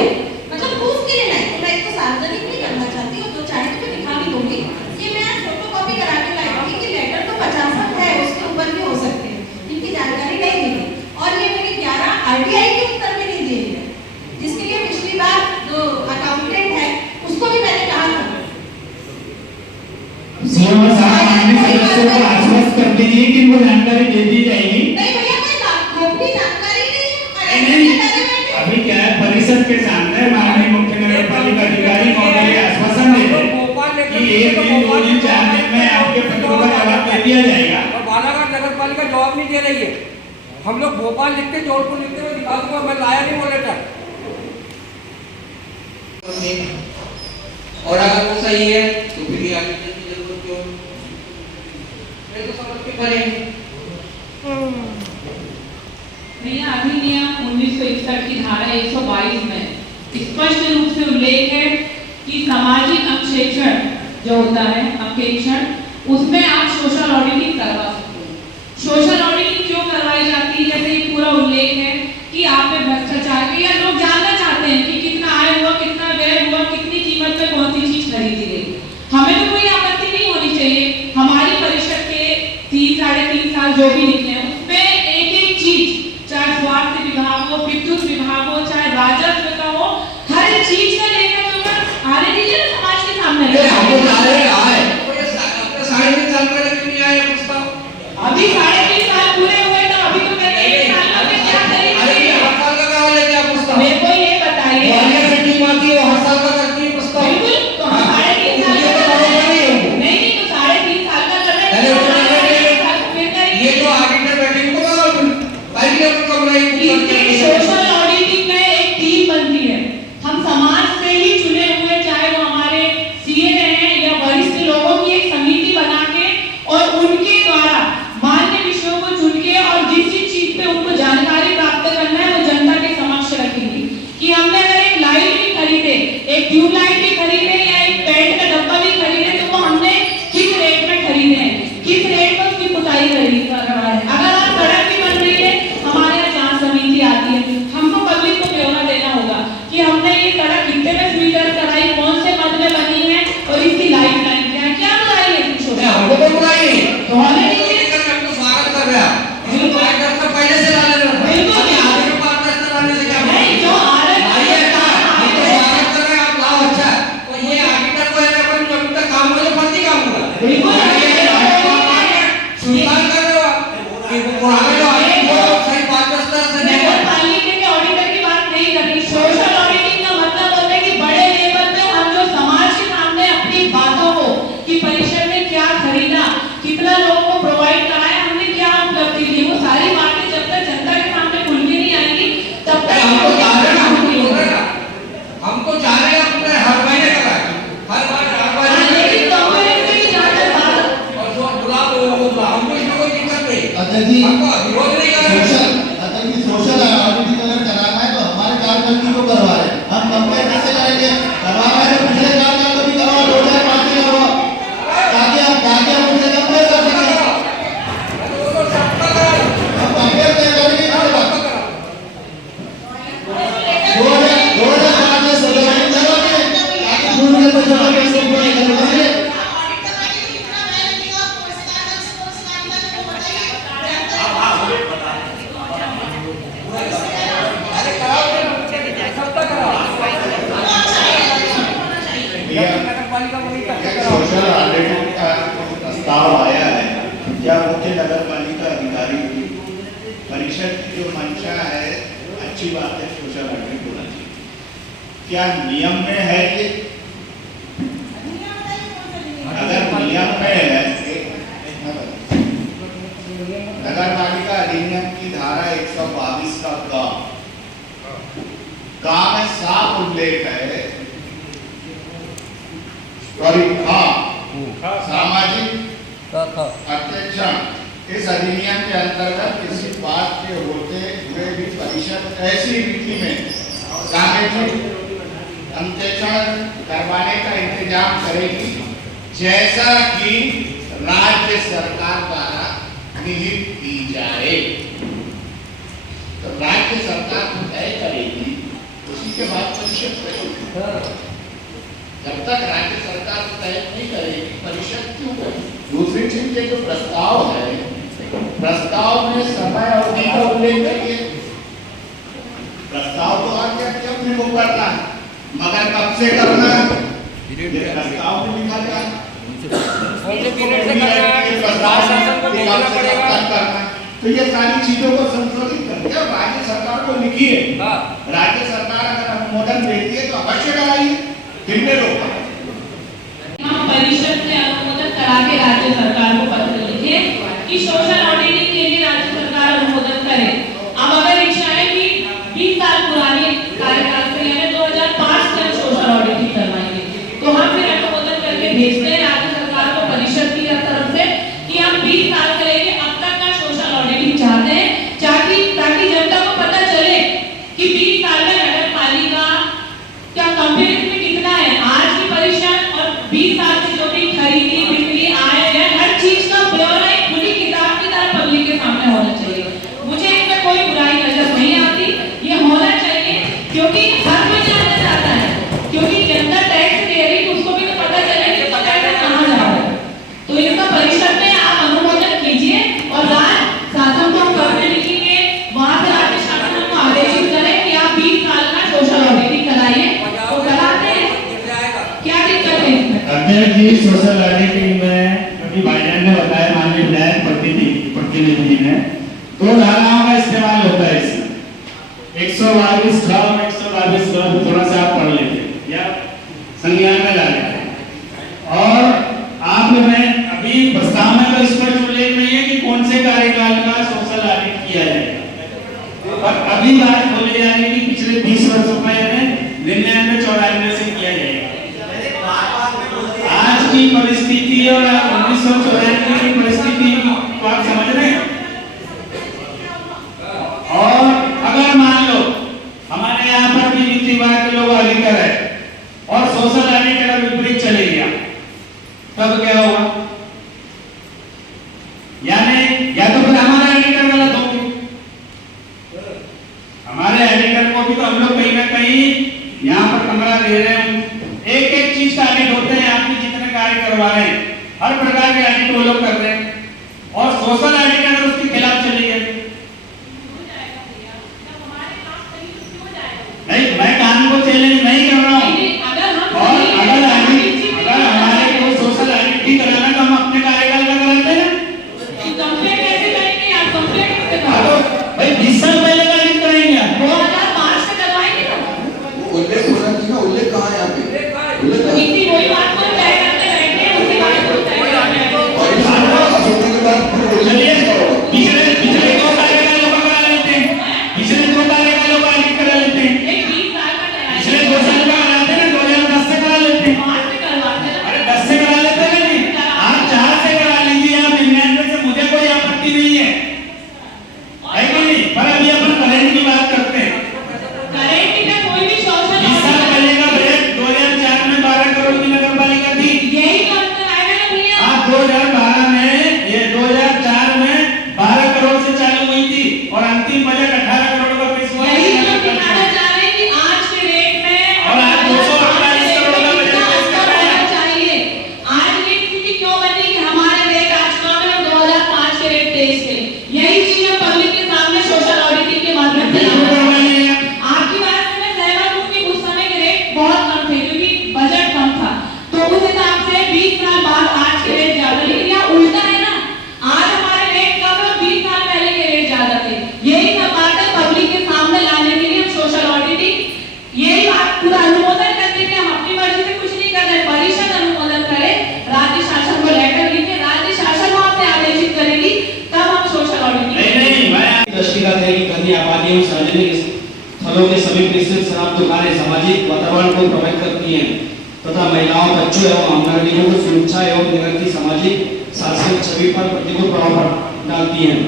मतलब प्रूफ के लिए लाई थी। मैं इसको सार्वजनिक नहीं करना चाहती हूँ, तो चाहे तो मैं दिखा भी दूंगी। ये मैं आज फोटोकॉपी करा के लाई थी कि लेटर तो 50 है, उसके ऊपर भी हो सकते हैं, इनकी जानकारी नहीं दी गई। और ये मेरी 11 आरटीआई के उत्तर भी नहीं दिए गए, जिसके लिए पिछली बार जो अकाउंटेंट है उसको भी मैंने कहा था। सीओ साहब अपने सदस्यों को आश्वस्त कर दीजिए कि इनको जानकारी दे दी जाएगी। नहीं भैया, कोई गोपनीय जानकारी नहीं नहीं, है। अभी क्या है परिषद के सामने माननीय मुख्य नगर पालिका अधिकारी महोदय आश्वासन दे रहे कि 1 दिन 2 दिन 4 दिन में आपके पत्रों का जवाब दे दिया जाएगा। और बालाघाट नगर पालिका जवाब नहीं दे रही है। हम लोग भोपाल लिखते जोधपुर लिखते हुए दिखा दूंगा, मैं लाया नहीं वो लेटर। और अगर वो सही है तो फिर ये आगे की जरूरत क्यों? मैं तो समझ के करें। भैया अधिनियम 1961 की धारा 122 में स्पष्ट रूप से उल्लेख है कि सामाजिक अंकेक्षण जो होता है अंकेक्षण, उसमें आप सोशल ऑडिटिंग करवा सकते हो। सोशल ऑडिटिंग क्यों करवाई जाती है? जैसे ये पूरा उल्लेख है कि आप में भ्रष्टाचार के या लोग जानना चाहते हैं कि कितना आय हुआ, कितना व्यय हुआ, कितनी कीमत में कौन सी चीज खरीदी गई। हमें तो कोई आपत्ति नहीं होनी चाहिए। हमारी परिषद के 3-3.5 साल जो भी निकले उसमें एक एक चीज, चाहे स्वास्थ्य विभाग हो, विद्युत विभाग हो, चाहे राजस्व का हो, हर एक चीज का लेकर तो आने दीजिए ना समाज के सामने। हमको सारे आए अपने 3.5 साल पहले क्यों नहीं आया प्रस्ताव? अभी 3.5 साल पूरे हुए तो अभी तो मैंने 1 साल में क्या करी? हर साल का क्या वाले क्या प्रस्ताव? मेरे को ये बताइए। ग्वालियर से टीम आती है, हर साल का करती है प्रस्ताव। बिल्कुल, तो हम 3.5 साल का कर रहे हैं। नहीं तो 3.5 साल का कर रहे हैं। ये तो ऑडिटर बैठेंगे तो सोशल ऑडिटिंग में एक टीम बनती है। हम समाज से ही चुने हुए, चाहे वो हमारे सीए हैं या वरिष्ठ लोगों की एक समिति बना के और उनके द्वारा मान्य विषयों को चुन के और जिस चीज पे उनको जानकारी प्राप्त करना है वो जनता के समक्ष रखेंगे। कि हमने अगर एक लाइट भी खरीदे, एक ट्यूबलाइट भी खरीदे या एक पेंट का डब्बा भी खरीदे तो वो हमने किस रेट में खरीदे हैं, किस रेट पर उसकी पुताई सोशल ऑडिट का प्रस्ताव आया है, क्या मुख्य नगर पालिका अधिकारी की परिषद की जो मंशा है, अच्छी बात है, सोशल ऑडिट होना चाहिए। क्या नियम में है ये? अगर नियम में है, नगर पालिका अधिनियम की धारा 122 का काम में साफ उल्लेख है, सामाजिक अत्याचार इस अधिनियम के अंतर्गत किसी बात के होते हुए भी परिषद ऐसी रीति में सामाजिक अत्याचार करवाने का इंतजाम करेगी जैसा कि राज्य सरकार द्वारा निहित की जाए। तो राज्य सरकार को तय करेगी, उसी के बाद परिषद करेगी। जब तक राज्य सरकार तय नहीं करेगी, परिषद क्यों करेगी? दूसरी चीज ये जो प्रस्ताव है, प्रस्ताव में समय अवधि का उल्लेख करिए। प्रस्ताव तो आ गया कि अपने को करना है, मगर कब से करना है ये प्रस्ताव में लिखा गया है। तो ये सारी चीजों को संशोधित करके राज्य सरकार को लिखिए। राज्य सरकार अगर अनुमोदन देती है तो अवश्य कराइए, कितने लोग हम परिषद से अनुमोदन करा के राज्य सरकार को पत्र लिखे कि सोशल ऑडिटिंग के लिए राज्य सरकार अनुमोदन करे। अब अगर इच्छा है कि 20 साल पुरानी कार्यकाल से यानी 2005 से सोशल ऑडिटिंग करवाएंगे, तो हम फिर अनुमोदन करके भेजते हैं राज्य सरकार को परिषद की तरफ से कि हम 20 साल करेंगे, अब तक का सोशल ऑडिटिंग चाहते हैं, ताकि जनता को पता चले कि 20 साल में नगर पालिका क्या कंपेरिजन में कितना है आज की परिषद और 20 साल से जो भी खरीदी बिक्री आय व्यय हर चीज का ब्यौरा एक खुली किताब की तरह पब्लिक के सामने होना चाहिए। मुझे इसमें कोई बुराई नजर नहीं आती, ये होना चाहिए क्योंकि हर कोई जानना चाहता है, क्योंकि जनता टैक्स दे रही तो उसको भी तो पता चले कि इसका पैसा कहाँ जा रहा है। तो इसका परिषद में आप अनुमोदन कीजिए और राज्य शासन को पत्र लिखेंगे, वहां से राज्य शासन को आदेशित करें कि आप 20 साल का सोशल ऑडिटिंग कराइए। तो कराते हैं, क्या दिक्कत है इसमें? अध्यक्ष जी, सोशल ऑडिटिंग में क्योंकि भाईजान ने बताया, माननीय विधायक प्रतिनिधि ने 2 धाराओं का इस्तेमाल होता है इसमें। 122 क्रम 122 क्रम थोड़ा सा आप पढ़ लेते या संज्ञान में ला लेते। और आपने अभी प्रस्ताव में तो स्पष्ट उल्लेख नहीं है कि कौन से कार्यकाल का सोशल ऑडिट किया जाएगा, पर अभी बात बोली जा रही है कि पिछले 20 वर्षों में 99-94 से किया जाएगा। आज की परिस्थिति और 1994 की परिस्थिति को आप समझ रहे हैं। और अगर मान लो हमारे यहाँ पर भी वित्त विभाग के लोग ऑडिटर है और सोशल ऑडिट अगर विपरीत चले गया, तब क्या होगा? यानी या तो फिर हमारे ऑडिटर गलत होंगे, हमारे ऑडिटर को भी तो हम लोग कहीं ना कहीं यहाँ पर कमरा दे रहे हैं, एक चीज का ऑडिट होते हैं, आपके जितने कार्य करवा रहे हैं हर प्रकार के ऑडिट वो लोग कर रहे हैं, और सोशल ऑडिट अगर उसके खिलाफ चले गए, नहीं मैं कानून को चैलेंज नहीं कर रहा हूँ, और अगर हमारे को सोशल ऑडिट भी कराना तो हम अपने कार्यकाल का कराते हैं। कंप्लेंट कैसे करेंगे आप? कंप्लेंट कैसे करोगे? भाई 20 साल पहले का ऑडिट कराएंगे आप? 2005 से करवाएंगे ना। उल्लेख होना चाहिए ना, उल्लेख कहाँ है यहाँ पे? इसी वही बात को तय करते बैठे हैं, उसी बात को तय करते हैं। चलिए पिछले 2 कार्यकालों का करा लेते हैं, पिछले 2 कार्यकालों का ऑडिट करा लेते हैं, पिछले 2 साल का कराते हैं, 2010 से करा लेते हैं। अरे 10 से करा लेते हैं, नहीं आप 4 से करा लीजिए, आप 99 से मुझे कोई आपत्ति नहीं है कि नहीं? पर अभी अपन करंट की बात करते हैं। करंट में कोई भी सोशल 20 साल पहले का बजट 2004 में 12 करोड़ की नगर पालिका थी। यही तो अंतर आएगा ना भैया। आप 2012 में, ये 2004 में स्मार्ट दुकानें सामाजिक वातावरण को प्रभावित करती हैं तथा महिलाओं, बच्चों एवं नागरिकों की सुरक्षा एवं नगर की सामाजिक सांस्कृतिक छवि पर प्रतिकूल प्रभाव डालती हैं।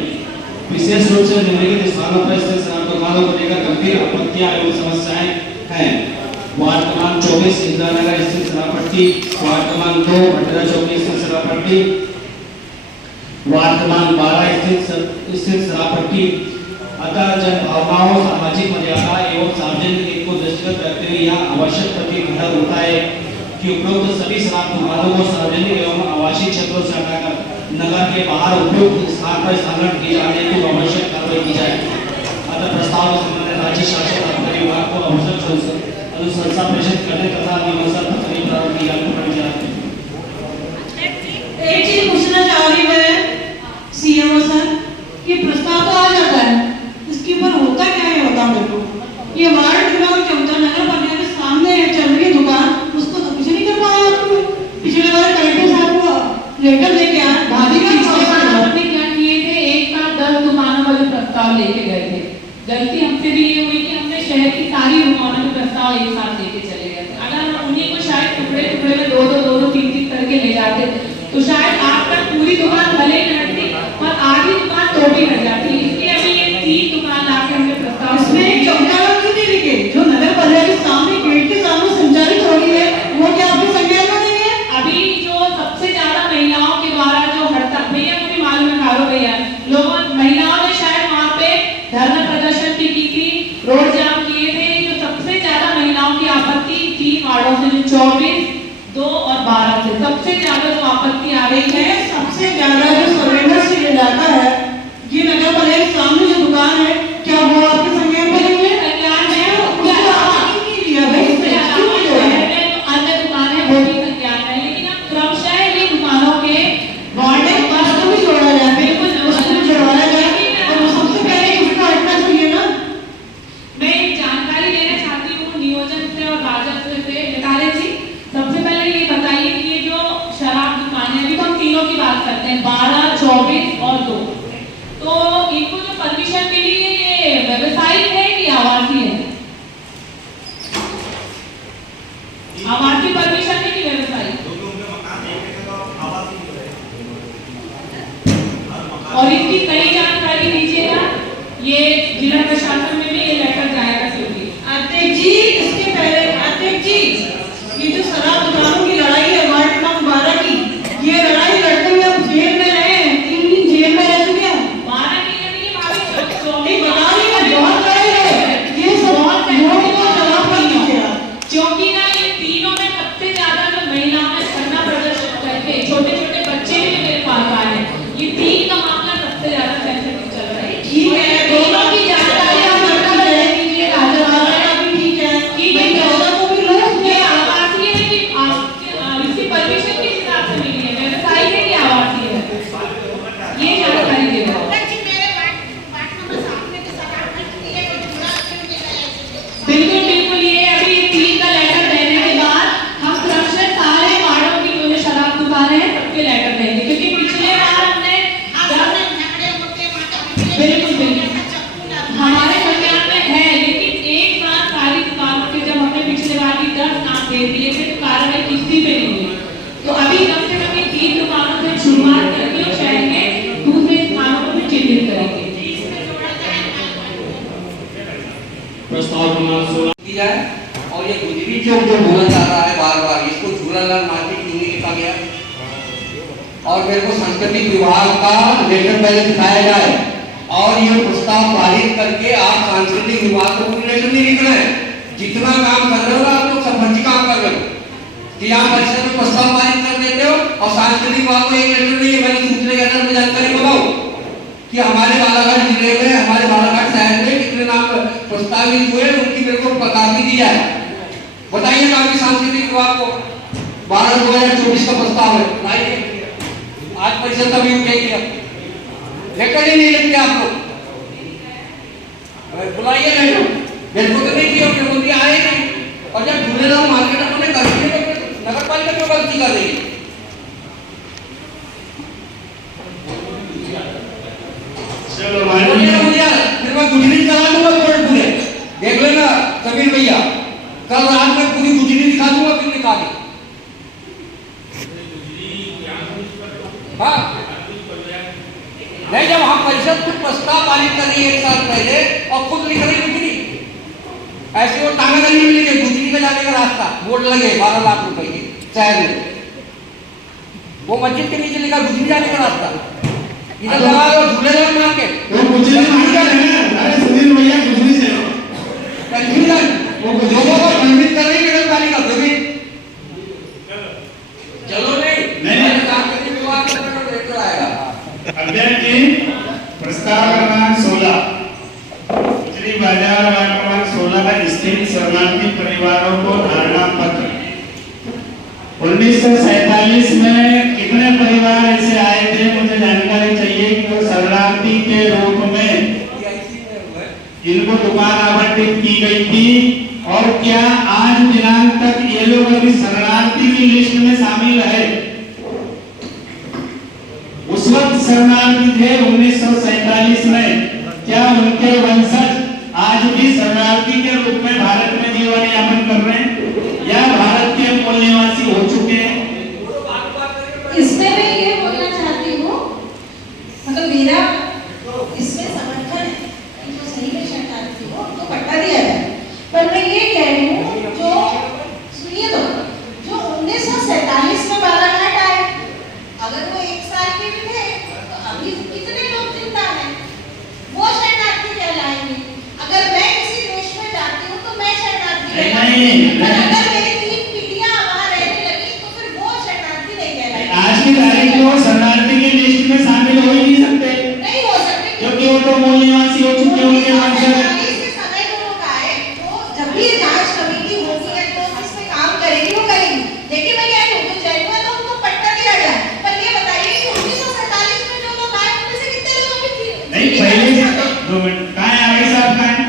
विशेष रूप से निम्नलिखित स्थानों पर स्थित शराब दुकानों को लेकर गंभीर आपत्तियां एवं समस्याएं हैं। वार्ड क्रमांक 24 इंदिरा नगर स्थित शराब पट्टी, वार्ड क्रमांक 2 भटरा चौकी स्थित शराब पट्टी, वार्ड क्रमांक 12 स्थित शराब पट्टी। अतः जन भावनाओं, सामाजिक मर्यादा एवं सार्वजनिक हित को दृष्टिगत रखते हुए यह आवश्यक प्रतिबंध होता है कि उपरोक्त सभी शराब दुकानों को सार्वजनिक एवं आवासीय क्षेत्रों से हटाकर नगर के बाहर उपयुक्त स्थान पर स्थानांतरित किए जाने की आवश्यक कार्रवाई की जाए। अतः प्रस्ताव के संबंध में राज्य शासन आबकारी विभाग को अनुशंसा प्रेषित करने तथा नियमानुसार प्रक्रिया प्रारंभ की जाती है। एक चीज पूछना चाह रही मैं सीएमओ सर, ये प्रस्ताव तो आ जाता है, इसके ऊपर होता क्या है बता मेरे को। ये वार्ड क्रमांक 14 नगर पालिका के सामने है चल रही दुकान, उसको तो कुछ नहीं कर पाए आप लोग। पिछले बार कलेक्टर साहब को लेटर लेके आए, भाभी का हमने क्या किए थे, एक साथ 10 दुकानों वाले प्रस्ताव लेके गए थे। गलती हमसे भी ये हुई कि हमने शहर की सारी दुकानों के प्रस्ताव एक साथ लेके चले गए थे। अगर हम उन्हीं को शायद टुकड़े टुकड़े में 2-2, 3-3 करके ले जाते तो शायद आप तक पूरी दुकान भले ही हटती और आधी दुकान तो भी हट जाती। इसलिए अभी ये 3 दुकान लाके हमने प्रस्ताव इसमें चौकीदार क्यों नहीं लिखे जो नगर पालिका के सामने गेट के सामने संचालित हो रही है, वो क्या आपके संज्ञान में नहीं है? अभी जो सबसे ज्यादा महिलाओं के द्वारा जो हड़ताल, भैया को भी मालूम है, खारो भैया, लोगों महिलाओं ने शायद वहाँ पे धरना प्रदर्शन भी की थी, रोड जाम किए थे। जो सबसे ज्यादा महिलाओं की आपत्ति 3 वार्डों से, जो 24, 2 और 12 से सबसे ज्यादा जो आपत्ति आ रही है, सबसे ज्यादा जो संवेदनशील इलाका है ये नगर पालिका के सामने जो दुकान है, क्या वो आपके संज्ञान में नहीं है? संज्ञान में उसका आपने नहीं लिया भाई, इसके अलावा शहर में जो अन्य दुकान है वो भी संज्ञान में है, लेकिन अब क्रमशः ये दुकानों के वार्ड उसको भी जोड़ा जाए, बिल्कुल उसको भी जोड़ा जाए और सबसे पहले उसका हटना चाहिए ना। मैं एक जानकारी लेना चाहती हूँ नियोजन से और राजस्व से। निकाले जी, सबसे पहले ये बताइए कि ये जो शराब दुकानें, अभी तो हम तीनों की बात करते हैं, 12, 24 और 2, तो इनको जो परमिशन मिली है ये व्यवसायिक है कि आवासीय है? आवासीय परमिशन है कि व्यवसायिक? और इसकी सही जानकारी दीजिएगा, ये जिला प्रशासन में भी ये लेटर जाएगा। क्योंकि अध्यक्ष जी, इसके पहले अध्यक्ष जी, ये जो शराब दुकानों की लड़ाई है वार्ड क्रमांक 12 की, ये लड़ाई लड़ते हुए हम जेल में रहे हैं, 3 दिन जेल में रह चुके हैं। 12 की नहीं, भाभी नहीं बता रही है, बहुत लड़ाई है ये सब, लोगों को जवाब कर दीजिए आप। क्योंकि ना ये तीनों में सबसे ज्यादा जो महिलाओं ने धरना प्रदर्शन करके, छोटे-छोटे बच्चे भी मेरे पास आए हैं, ये 3 का मामला सबसे ज्यादा सेंसिटिव चल रहा है। ठीक है, दोनों की जानकारी आप रखना ले लीजिए, राजस्थान भी ठीक है कि भाई दोनों को भी लोग ये आवासीय है कि इसकी परमिशन किस हिसाब से मिली है, व्यवसायिक है कि आवासीय है, ये जानकारी देगा। बिल्कुल बिल्कुल, ये अभी 3 का लेटर देने के बाद हम क्रमशः सारे वार्डों की जो शराब दुकानें हैं सबके लेटर देंगे, क्योंकि पिछले बार हमने बिल्कुल बिल्कुल हमारे संज्ञान में है, लेकिन एक साथ सारी दुकानों के जब हमने पिछले बार भी 10 नाम दे दिए थे तो कार्रवाई किसी पे नहीं हुई। तो अभी कम से कम 3 दुकानों से शुरुआत करके और शहर के दूसरे स्थानों को भी चिन्हित करेंगे। प्रस्ताव क्रमांक 16 की जाए। और ये गुजरी चौक जो बोला जा रहा है बार बार, इसको झूलालाल मार्केट क्यों नहीं लिखा गया? और मेरे को संस्कृति विभाग का लेटर पहले दिखाया जाए और ये प्रस्ताव पारित करके आप सांस्कृतिक विभाग को कोई लेटर नहीं लिख रहे हैं। जितना काम कर रहे हो आप लोग सब फर्जी काम कर रहे हो कि आप परिषद में प्रस्ताव पारित कर देते हो और सांस्कृतिक विभाग को एक लेटर नहीं है। मैंने सूचना के आधार पर जानकारी बताऊं कि हमारे बालाघाट जिले में, हमारे बालाघाट शहर में कितने नाम प्रस्तावित हुए, उनकी मेरे को काफी दिया है। बताइए काफी सांस्कृतिक विभाग को 12/2024 का प्रस्ताव है, लाइए आज परिषद का भी उठेगी, लेकर ही नहीं लगते आप लोग, बुलाइए लेटर। बिल्कुल तो नहीं किया, मुख्यमंत्री आए नहीं, और जब झूलेलाल मार्केट अपने कर दिए तो नगर पालिका क्यों गलती कर रही है? चलो माननीय फिर मैं गुजरी चला दूंगा कोर्ट पूरे, देख लेना समीर भैया। हाँ नहीं, जब हम परिषद खुद प्रस्ताव पारित कर रही है 1 साल पहले और खुद लिख रही गुजरी, ऐसे वो तानागंज में लिखे गुजरी का जाने का रास्ता, बोर्ड लगे 12 लाख रुपए के शहर में, वो मस्जिद के नीचे लिखा गुजरी जाने का रास्ता, इधर लगा दो झूलेलाल मार्केट, वो गुजरी मार्केट है ना, अरे सुनील भैया गुजरी से हो, कंफ्यूजन, वो लोगों को भ्रमित कर रही नगर पालिका भ्रमित। चलो नहीं काम करने के बाद लेकर आएगा। अध्यक्ष जी, प्रस्ताव क्रमांक 16 गुजरी बाजार वार्ड क्रमांक 16 का स्थित शरणार्थी परिवारों को धारणा पत्र। 1947 में कितने परिवार ऐसे आए थे, मुझे जानकारी चाहिए कि वो शरणार्थी के रूप में इनको दुकान आवंटित की गई थी, और क्या आज दिनांक तक ये लोग अभी शरणार्थी की लिस्ट में शामिल है? उस वक्त शरणार्थी थे 1947 में, क्या उनके वंशज आज भी शरणार्थी के रूप में भारत में जीवन यापन कर रहे हैं या भारत के मूल निवासी हो चुके हैं? इसमें मैं ये बोलना चाहती हूँ, मतलब मेरा इसमें समर्थन है कि जो सही में शरणार्थी हो तो पट्टा दिया जाए, पर मैं ये कह रही हूँ जो सुनिए तो जो 1947 में बालाघाट आए, अगर वो 1 साल के भी थे तो अभी कितने लोग जिंदा हैं, वो शरणार्थी कहलाएंगे। अगर मैं किसी देश में जाती हूँ तो मैं शरणार्थी कहलाऊंगी, पर अगर मेरी 3 पीढ़ियां वहाँ रहने लगी तो फिर वो शरणार्थी नहीं कहलाएंगे। आज की तारीख में वो शरणार्थी की लिस्ट में शामिल हो ही नहीं सकते, नहीं हो सकते क्योंकि वो तो मूल निवासी हो चुके हैं, उनके वंशज। जब भी जांच कमेटी होगी या तो इसमें काम करेगी वो करेगी, लेकिन मैं कह रही हूँ जो जेन्युइन है उनको पट्टा दिया जाए। पर ये बताइए कि 1947 में जो लोग आए उनमें से कितने लोग अभी थे? नहीं, पहले से 2 मिनट कहाँ है आगे साहब, कहाँ है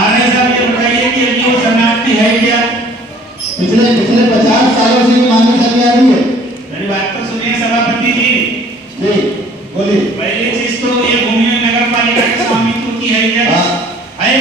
आगे साहब, ये बताइए कि अभी वो शरणार्थी है क्या? पिछले 50 सालों से मांगी चली आ रही है। मेरी बात तो सुनिए सभापति जी, जी बोलिए। पहली चीज तो ये भूमि नगर पालिका के स्वामित्व की है क्या? है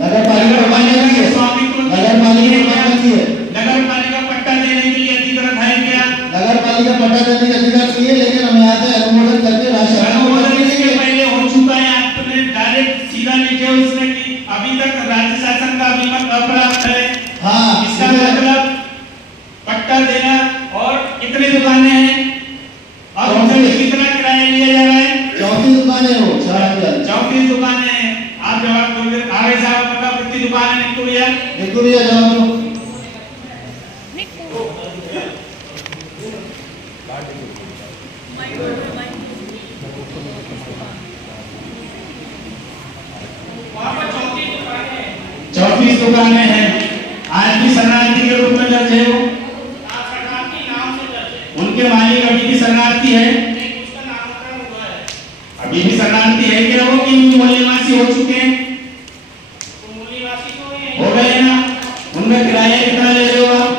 नगर पालिका की है, स्वामित्व नगर पालिका की है, नगर पालिका पट्टा देने के लिए अधिकृत है क्या? नगर पालिका पट्टा देने का अधिकार नहीं है, लेकिन हम यहाँ से अनुमोदन करके राशि अनुमोदन इसके पहले हो चुका है, आपने डायरेक्ट सीधा लिखे हो इसमें कि अभी तक राज्य शासन का अभिमत अप्राप्त है। हाँ, इसका मतलब पट्टा देना, और कितनी दुकानें हैं और उनसे कितना किराया लिया जा रहा है? 34 दुकानें हो, 34 दुकानें हैं। आप जवाब दोगे आगे साहब, बताओ कितनी दुकान है निकुरिया? निकुरिया जवाब दो। वहाँ पर 34 दुकानें हैं, आज भी शरणार्थी के रूप में दर्ज है वो। उनके मालिक अभी भी शरणार्थी है, अभी भी शरणार्थी है क्या वो, कि मूल निवासी हो चुके हैं? हो गए ना? उनका किराया कितना ले रहे हो आप?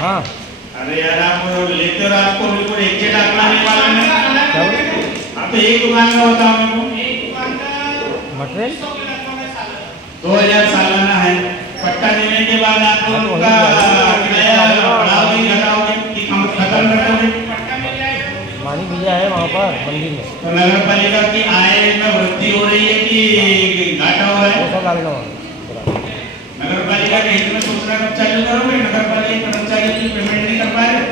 हाँ अरे यार आप लेते हो, आपको बिल्कुल एग्जैक्ट आंकड़ा नहीं मालूम है। आप तो एक दुकान का बताओ मेरे को। मटेरियल 2000 सालाना है, पट्टा देने के बाद आप उनका किराया बढ़ाओगे घटाओगे कि खत्म कर दोगे? पानी भैया है वहाँ पर मंदिर में, तो नगर पालिका की आय में वृद्धि हो रही है कि घाटा हो रहा है? नगर पालिका के हित में सोचना कब चालू करोगे? नगर पालिका कर्मचारी की पेमेंट नहीं कर पा रहे,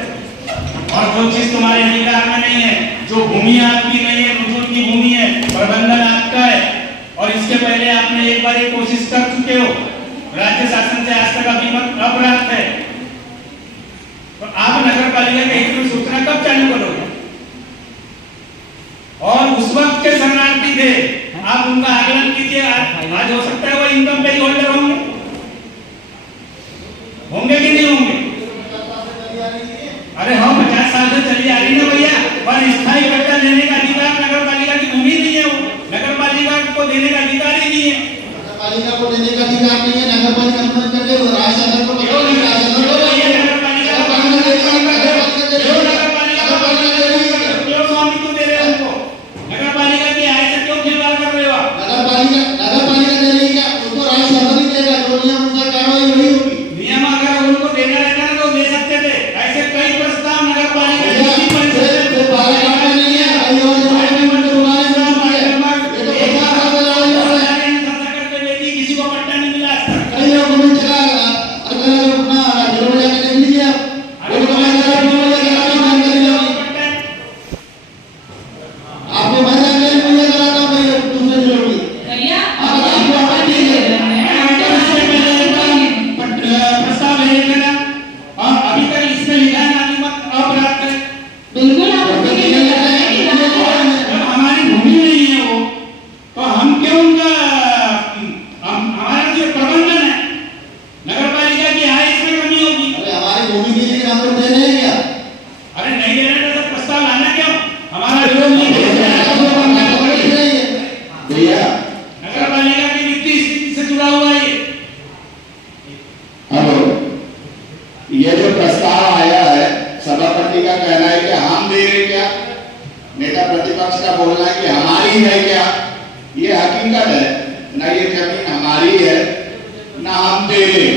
और वो चीज तुम्हारे अधिकार में नहीं है। जो भूमि आपकी नहीं है, नजूर की भूमि है, प्रबंधन आपका है, और इसके पहले आपने एक बार ये कोशिश कर चुके हो, राज्य शासन से आज तक अभिमत अप्राप्त है, तो आप नगर पालिका के हित में सोचना कब चालू करोगे? और उस वक्त के शरणार्थी थे, आप उनका आकलन कीजिए। आज हो सकता है वो इनकम पे होल्डर होंगे कि नहीं होंगे? अरे हम 50 साल से चली आ रही है भैया, और स्थायी पट्टा लेने का अधिकार नगर पालिका की भूमि नहीं है, वो नगर पालिका को देने का अधिकार ही नहीं है। नगर पालिका को देने का अधिकार नहीं है, नगर पालिका अनुमोदन करके वो राज्य शासन को नगर पालिका की आय से क्यों खिलवाड़ कर रहे हो आप? नगर पालिका दे रही है, उसको राज्य शासन ही देगा। दिया। नगर पालिका की वित्तीय स्थिति से जुड़ा हुआ है हेलो, ये जो प्रस्ताव आया है, सभापति का कहना है कि हम दे रहे क्या, नेता प्रतिपक्ष का बोलना है कि हमारी है क्या। ये हकीकत है, ना ये जमीन हमारी है ना हम दे रहे।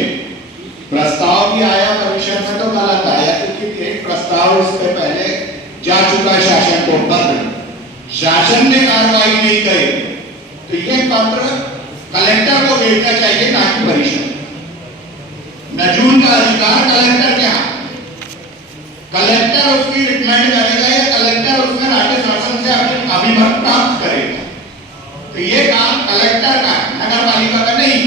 प्रस्ताव भी आया कमीशन में तो गलत आया, क्योंकि एक प्रस्ताव उससे पहले जा चुका है शासन को पत्र, शासन ने कार्रवाई नहीं करी, तो ये पत्र कलेक्टर को भेजना चाहिए ना कि परिषद। नजून का अधिकार कलेक्टर के हाथ, कलेक्टर उसकी रिकमेंड करेगा या कलेक्टर उसमें राज्य शासन से अभिमत प्राप्त करेगा। तो ये काम कलेक्टर का, नगर पालिका का नहीं।